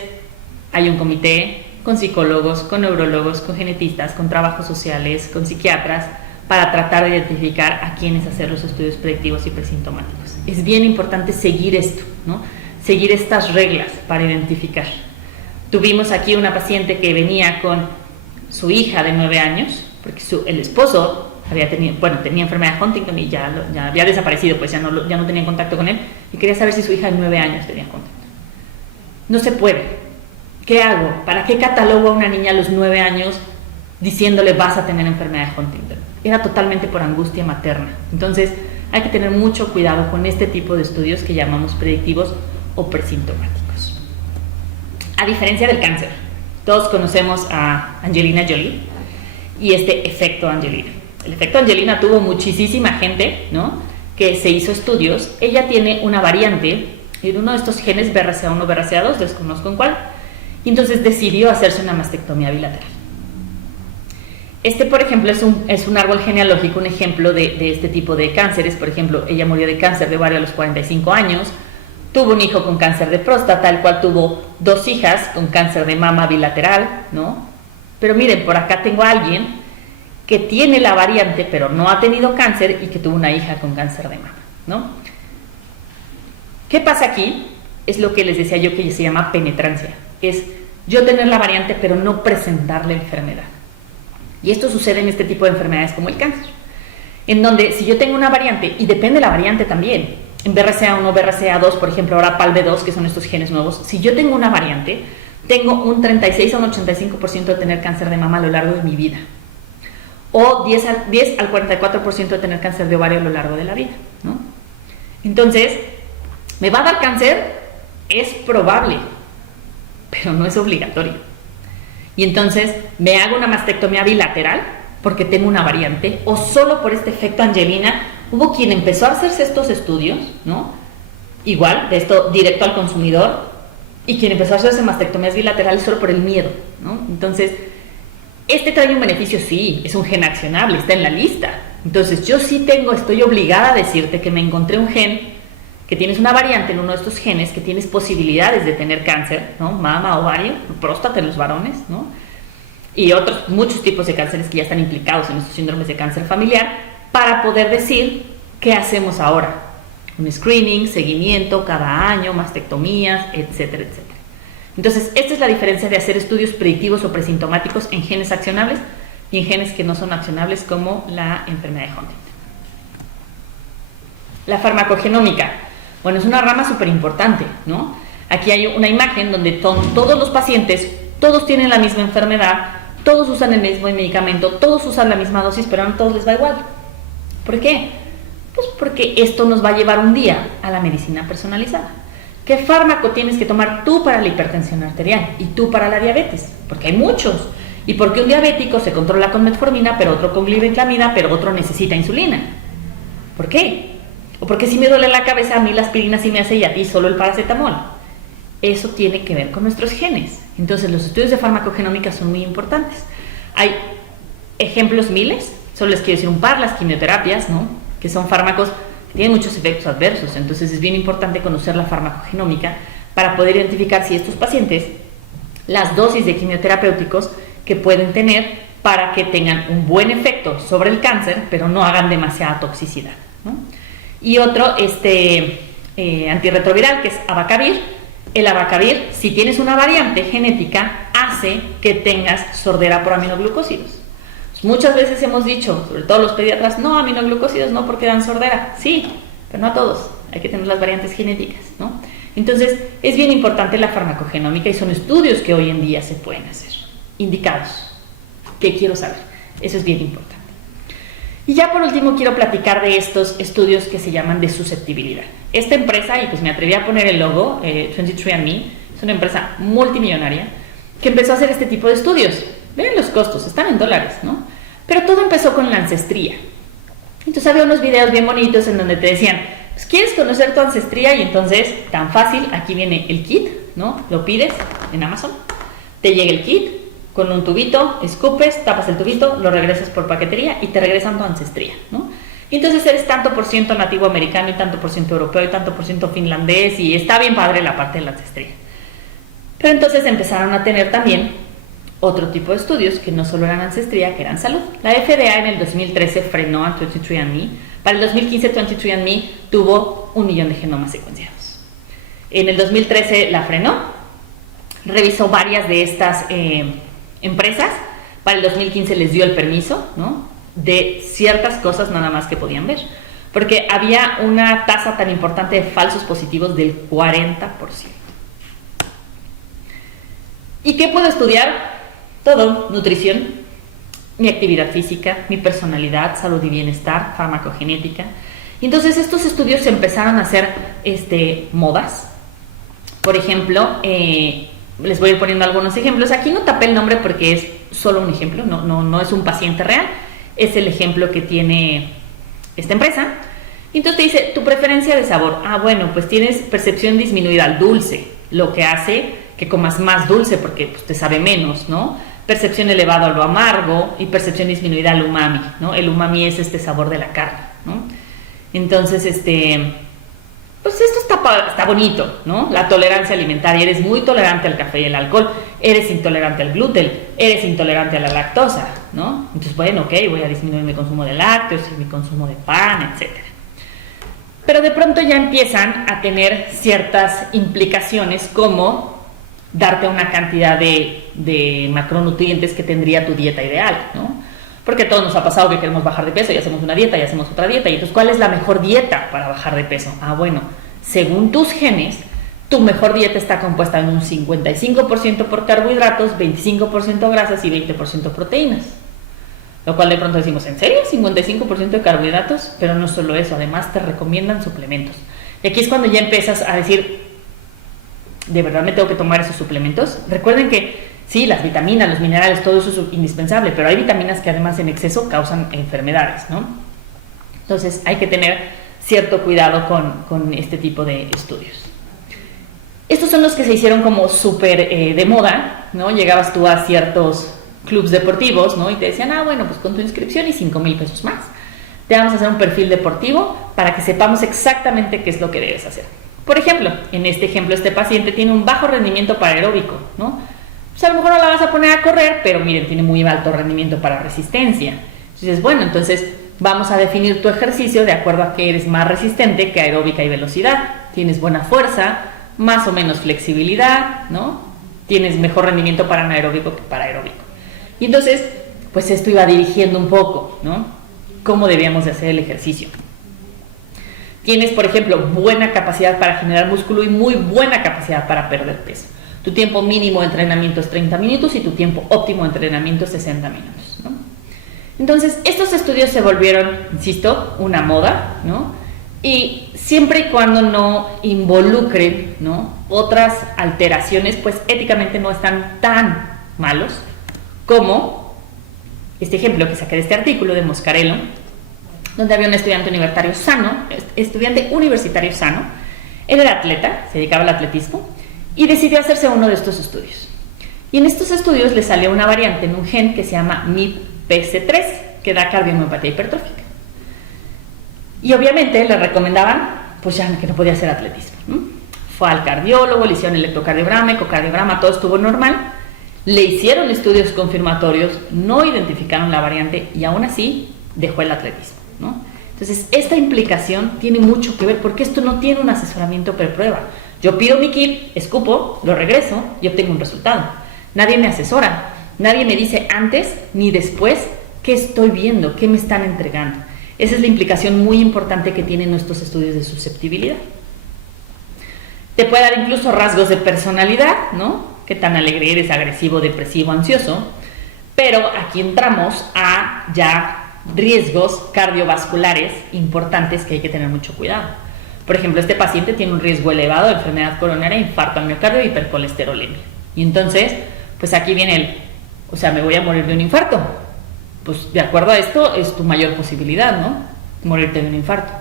hay un comité con psicólogos, con neurólogos, con genetistas, con trabajos sociales, con psiquiatras, para tratar de identificar a quiénes hacer los estudios predictivos y presintomáticos. Es bien importante seguir esto, ¿no? Seguir estas reglas para identificar. Tuvimos aquí una paciente que venía con su hija de 9 años, porque el esposo tenía enfermedad de Huntington y ya había desaparecido, pues ya no tenía contacto con él, y quería saber si su hija de 9 años tenía Huntington. No se puede. ¿Qué hago? ¿Para qué catalogo a una niña a los 9 años diciéndole vas a tener enfermedad de Huntington? Era totalmente por angustia materna. Entonces, hay que tener mucho cuidado con este tipo de estudios que llamamos predictivos o presintomáticos. A diferencia del cáncer, todos conocemos a Angelina Jolie y este efecto Angelina. El efecto Angelina tuvo muchísima gente, ¿no?, que se hizo estudios. Ella tiene una variante en uno de estos genes BRCA1, BRCA2, desconozco en cuál, y entonces decidió hacerse una mastectomía bilateral. Por ejemplo, es un árbol genealógico, un ejemplo de este tipo de cánceres. Por ejemplo, ella murió de cáncer de ovario a los 45 años, tuvo un hijo con cáncer de próstata, el cual tuvo 2 hijas con cáncer de mama bilateral, ¿no? Pero miren, por acá tengo a alguien que tiene la variante, pero no ha tenido cáncer y que tuvo una hija con cáncer de mama, ¿no? ¿Qué pasa aquí? Es lo que les decía yo, que se llama penetrancia. Es yo tener la variante, pero no presentar la enfermedad. Y esto sucede en este tipo de enfermedades como el cáncer, en donde si yo tengo una variante, y depende de la variante también, en BRCA1, BRCA2, por ejemplo, ahora PALB2, que son estos genes nuevos, si yo tengo una variante, tengo un 36 a un 85% de tener cáncer de mama a lo largo de mi vida, o 10 al 44% de tener cáncer de ovario a lo largo de la vida, ¿no? Entonces, ¿me va a dar cáncer? Es probable, pero no es obligatorio. Y entonces, ¿me hago una mastectomía bilateral porque tengo una variante? ¿O solo por este efecto Angelina? Hubo quien empezó a hacerse estos estudios, ¿no?, igual, de esto directo al consumidor, y quien empezó a hacerse mastectomías bilaterales solo por el miedo, ¿no? Entonces, trae un beneficio, sí, es un gen accionable, está en la lista. Entonces, yo sí estoy obligada a decirte que me encontré un gen, que tienes una variante en uno de estos genes, que tienes posibilidades de tener cáncer, ¿no?, mama, ovario, próstata en los varones, ¿no?, y otros muchos tipos de cánceres que ya están implicados en estos síndromes de cáncer familiar, para poder decir qué hacemos ahora. Un screening, seguimiento cada año, mastectomías, etcétera, etcétera. Entonces, esta es la diferencia de hacer estudios predictivos o presintomáticos en genes accionables y en genes que no son accionables, como la enfermedad de Huntington. La farmacogenómica, bueno, es una rama súper importante, ¿no? Aquí hay una imagen donde todos los pacientes, todos tienen la misma enfermedad, todos usan el mismo medicamento, todos usan la misma dosis, pero a todos les va igual. ¿Por qué? Pues porque esto nos va a llevar un día a la medicina personalizada. ¿Qué fármaco tienes que tomar tú para la hipertensión arterial y tú para la diabetes? Porque hay muchos. Y porque un diabético se controla con metformina, pero otro con glibenclamida, pero otro necesita insulina. ¿Por qué? O porque si me duele la cabeza, a mí la aspirina sí me hace y a ti solo el paracetamol. Eso tiene que ver con nuestros genes. Entonces, los estudios de farmacogenómica son muy importantes. Hay ejemplos miles. Solo les quiero decir un par: las quimioterapias, ¿no?, que son fármacos que tienen muchos efectos adversos. Entonces es bien importante conocer la farmacogenómica para poder identificar si estos pacientes, las dosis de quimioterapéuticos que pueden tener para que tengan un buen efecto sobre el cáncer, pero no hagan demasiada toxicidad, ¿no? Y otro, antirretroviral, que es abacavir. El abacavir, si tienes una variante genética, hace que tengas sordera por aminoglucósidos. Muchas veces hemos dicho, sobre todo los pediatras, no, aminoglucósidos no, porque dan sordera. Sí, pero no a todos. Hay que tener las variantes genéticas, ¿no? Entonces, es bien importante la farmacogenómica y son estudios que hoy en día se pueden hacer. indicados. ¿Qué quiero saber? Eso es bien importante. Y ya por último quiero platicar de estos estudios que se llaman de susceptibilidad. Esta empresa, y pues me atreví a poner el logo, 23andMe, es una empresa multimillonaria que empezó a hacer este tipo de estudios. Ven los costos, están en dólares, ¿no? Pero todo empezó con la ancestría. Entonces había unos videos bien bonitos en donde te decían, pues quieres conocer tu ancestría y entonces, tan fácil, aquí viene el kit, ¿no? Lo pides en Amazon, te llega el kit con un tubito, escupes, tapas el tubito, lo regresas por paquetería y te regresan tu ancestría, ¿no? Y entonces eres tanto por ciento nativo americano y tanto por ciento europeo y tanto por ciento finlandés y está bien padre la parte de la ancestría. Pero entonces empezaron a tener también otro tipo de estudios que no solo eran ancestría, que eran salud. La FDA en el 2013 frenó a 23andMe. Para el 2015 23andMe tuvo 1 millón de genomas secuenciados. En el 2013 la frenó, revisó varias de estas empresas. Para el 2015 les dio el permiso, ¿no?, de ciertas cosas nada más que podían ver, porque había una tasa tan importante de falsos positivos del 40%. ¿Y qué puedo estudiar? Todo: nutrición, mi actividad física, mi personalidad, salud y bienestar, farmacogenética. Y entonces estos estudios se empezaron a hacer modas. Por ejemplo, les voy a ir poniendo algunos ejemplos. Aquí no tapé el nombre porque es solo un ejemplo, no es un paciente real, es el ejemplo que tiene esta empresa. Y entonces te dice, tu preferencia de sabor. Ah, bueno, pues tienes percepción disminuida al dulce, lo que hace que comas más dulce porque pues, te sabe menos, ¿no? Percepción elevada a lo amargo y percepción disminuida al umami, ¿no? El umami es este sabor de la carne, ¿no? Entonces, pues esto está bonito, ¿no? La tolerancia alimentaria, eres muy tolerante al café y al alcohol, eres intolerante al gluten, eres intolerante a la lactosa, ¿no? Entonces, bueno, ok, voy a disminuir mi consumo de lácteos y mi consumo de pan, etc. Pero de pronto ya empiezan a tener ciertas implicaciones como darte una cantidad de macronutrientes que tendría tu dieta ideal, ¿no? Porque a todos nos ha pasado que queremos bajar de peso y hacemos una dieta y hacemos otra dieta. Y entonces, ¿cuál es la mejor dieta para bajar de peso? Ah, bueno, según tus genes, tu mejor dieta está compuesta en un 55% por carbohidratos, 25% grasas y 20% proteínas. Lo cual de pronto decimos, ¿en serio? ¿55% de carbohidratos? Pero no solo eso, además te recomiendan suplementos. Y aquí es cuando ya empiezas a decir, ¿de verdad me tengo que tomar esos suplementos? Recuerden que sí, las vitaminas, los minerales, todo eso es indispensable, pero hay vitaminas que además en exceso causan enfermedades, ¿no? Entonces hay que tener cierto cuidado con este tipo de estudios. Estos son los que se hicieron como súper de moda, ¿no? Llegabas tú a ciertos clubes deportivos, ¿no? Y te decían, ah, bueno, pues con tu inscripción y 5,000 pesos más. Te vamos a hacer un perfil deportivo para que sepamos exactamente qué es lo que debes hacer. Por ejemplo, en este ejemplo, este paciente tiene un bajo rendimiento para aeróbico, ¿no? Pues a lo mejor no la vas a poner a correr, pero miren, tiene muy alto rendimiento para resistencia. Entonces, bueno, entonces vamos a definir tu ejercicio de acuerdo a que eres más resistente que aeróbica y velocidad. Tienes buena fuerza, más o menos flexibilidad, ¿no? Tienes mejor rendimiento para anaeróbico que para aeróbico. Y entonces, pues esto iba dirigiendo un poco, ¿no? Cómo debíamos de hacer el ejercicio. Tienes, por ejemplo, buena capacidad para generar músculo y muy buena capacidad para perder peso. Tu tiempo mínimo de entrenamiento es 30 minutos y tu tiempo óptimo de entrenamiento es 60 minutos, ¿no? Entonces, estos estudios se volvieron, insisto, una moda, ¿no? Y siempre y cuando no involucren, ¿no?, otras alteraciones, pues éticamente no están tan malos como este ejemplo que saqué de este artículo de Moscarello, donde había un estudiante universitario sano. Él era atleta, se dedicaba al atletismo y decidió hacerse uno de estos estudios. Y en estos estudios le salió una variante en un gen que se llama MYBPC3, que da cardiomiopatía hipertrófica. Y obviamente le recomendaban, pues ya que no podía hacer atletismo, ¿no? Fue al cardiólogo, le hicieron electrocardiograma, ecocardiograma, todo estuvo normal. Le hicieron estudios confirmatorios, no identificaron la variante y aún así dejó el atletismo, ¿no? Entonces, esta implicación tiene mucho que ver porque esto no tiene un asesoramiento preprueba. Yo pido mi kit, escupo, lo regreso y obtengo un resultado. Nadie me asesora, nadie me dice antes ni después qué estoy viendo, qué me están entregando. Esa es la implicación muy importante que tienen nuestros estudios de susceptibilidad. Te puede dar incluso rasgos de personalidad, ¿no?, qué tan alegre eres, agresivo, depresivo, ansioso, pero aquí entramos a ya riesgos cardiovasculares importantes que hay que tener mucho cuidado. Por ejemplo, este paciente tiene un riesgo elevado de enfermedad coronaria, infarto al miocardio y hipercolesterolemia. Y entonces, pues aquí viene me voy a morir de un infarto. Pues de acuerdo a esto es tu mayor posibilidad, ¿no? Morirte de un infarto.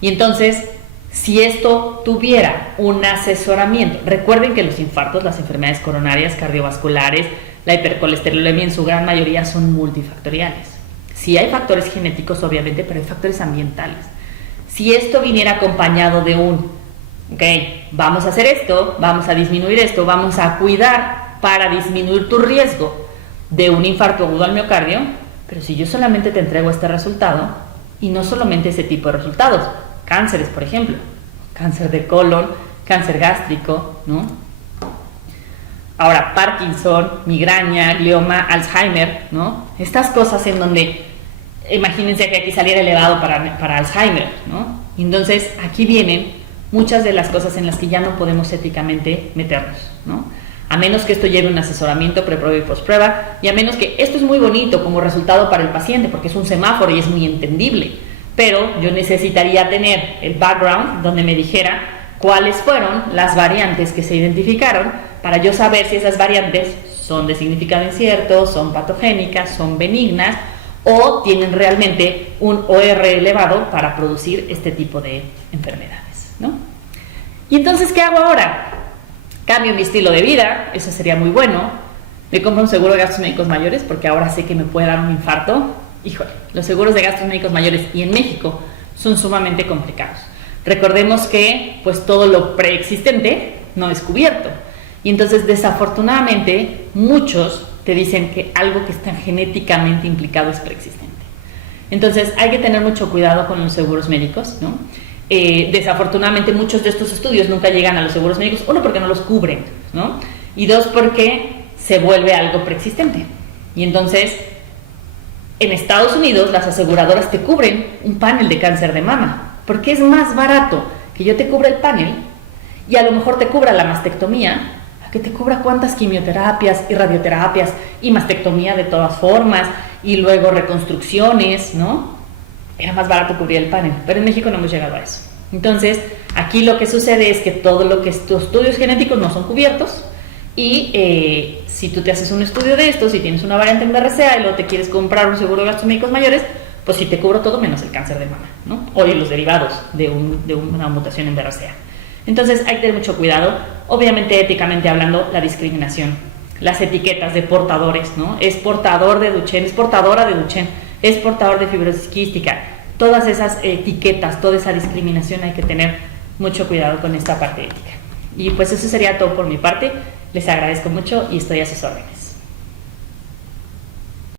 Y entonces, si esto tuviera un asesoramiento, recuerden que los infartos, las enfermedades coronarias, cardiovasculares, la hipercolesterolemia en su gran mayoría son multifactoriales. Sí hay factores genéticos, obviamente, pero hay factores ambientales. Si esto viniera acompañado de vamos a hacer esto, vamos a disminuir esto, vamos a cuidar para disminuir tu riesgo de un infarto agudo al miocardio, pero si yo solamente te entrego este resultado, y no solamente ese tipo de resultados, cánceres, por ejemplo, cáncer de colon, cáncer gástrico, ¿no? Ahora, Parkinson, migraña, glioma, Alzheimer, ¿no? Estas cosas en donde, imagínense que aquí saliera elevado para Alzheimer, ¿no? Entonces, aquí vienen muchas de las cosas en las que ya no podemos éticamente meternos, ¿no? A menos que esto lleve un asesoramiento pre-prueba y post-prueba, y a menos que esto es muy bonito como resultado para el paciente, porque es un semáforo y es muy entendible, pero yo necesitaría tener el background donde me dijera cuáles fueron las variantes que se identificaron para yo saber si esas variantes son de significado incierto, son patogénicas, son benignas o tienen realmente un OR elevado para producir este tipo de enfermedades, ¿no? Y entonces, ¿qué hago ahora? Cambio mi estilo de vida, eso sería muy bueno. Me compro un seguro de gastos médicos mayores porque ahora sé que me puede dar un infarto. Híjole, los seguros de gastos médicos mayores y en México son sumamente complicados. Recordemos que pues todo lo preexistente no es cubierto. Y entonces desafortunadamente muchos te dicen que algo que está genéticamente implicado es preexistente. Entonces hay que tener mucho cuidado con los seguros médicos, ¿no? Desafortunadamente muchos de estos estudios nunca llegan a los seguros médicos, uno porque no los cubren, ¿no? Y dos porque se vuelve algo preexistente. Y entonces en Estados Unidos las aseguradoras te cubren un panel de cáncer de mama, porque es más barato que yo te cubra el panel y a lo mejor te cubra la mastectomía, a que te cubra cuántas quimioterapias y radioterapias y mastectomía de todas formas y luego reconstrucciones, ¿no? Era más barato cubrir el panel, pero en México no hemos llegado a eso. Entonces, aquí lo que sucede es que todo lo que tus estudios genéticos no son cubiertos y si tú te haces un estudio de esto, si tienes una variante en BRCA y luego te quieres comprar un seguro de gastos médicos mayores, pues sí te cubro todo menos el cáncer de mama, ¿no? O los derivados de una mutación en BRCA. Entonces, hay que tener mucho cuidado. Obviamente, éticamente hablando, la discriminación, las etiquetas de portadores, ¿no? Es portador de Duchenne, es portadora de Duchenne, es portador de fibrosis quística. Todas esas etiquetas, toda esa discriminación hay que tener mucho cuidado con esta parte ética. Y pues eso sería todo por mi parte. Les agradezco mucho y estoy a sus órdenes.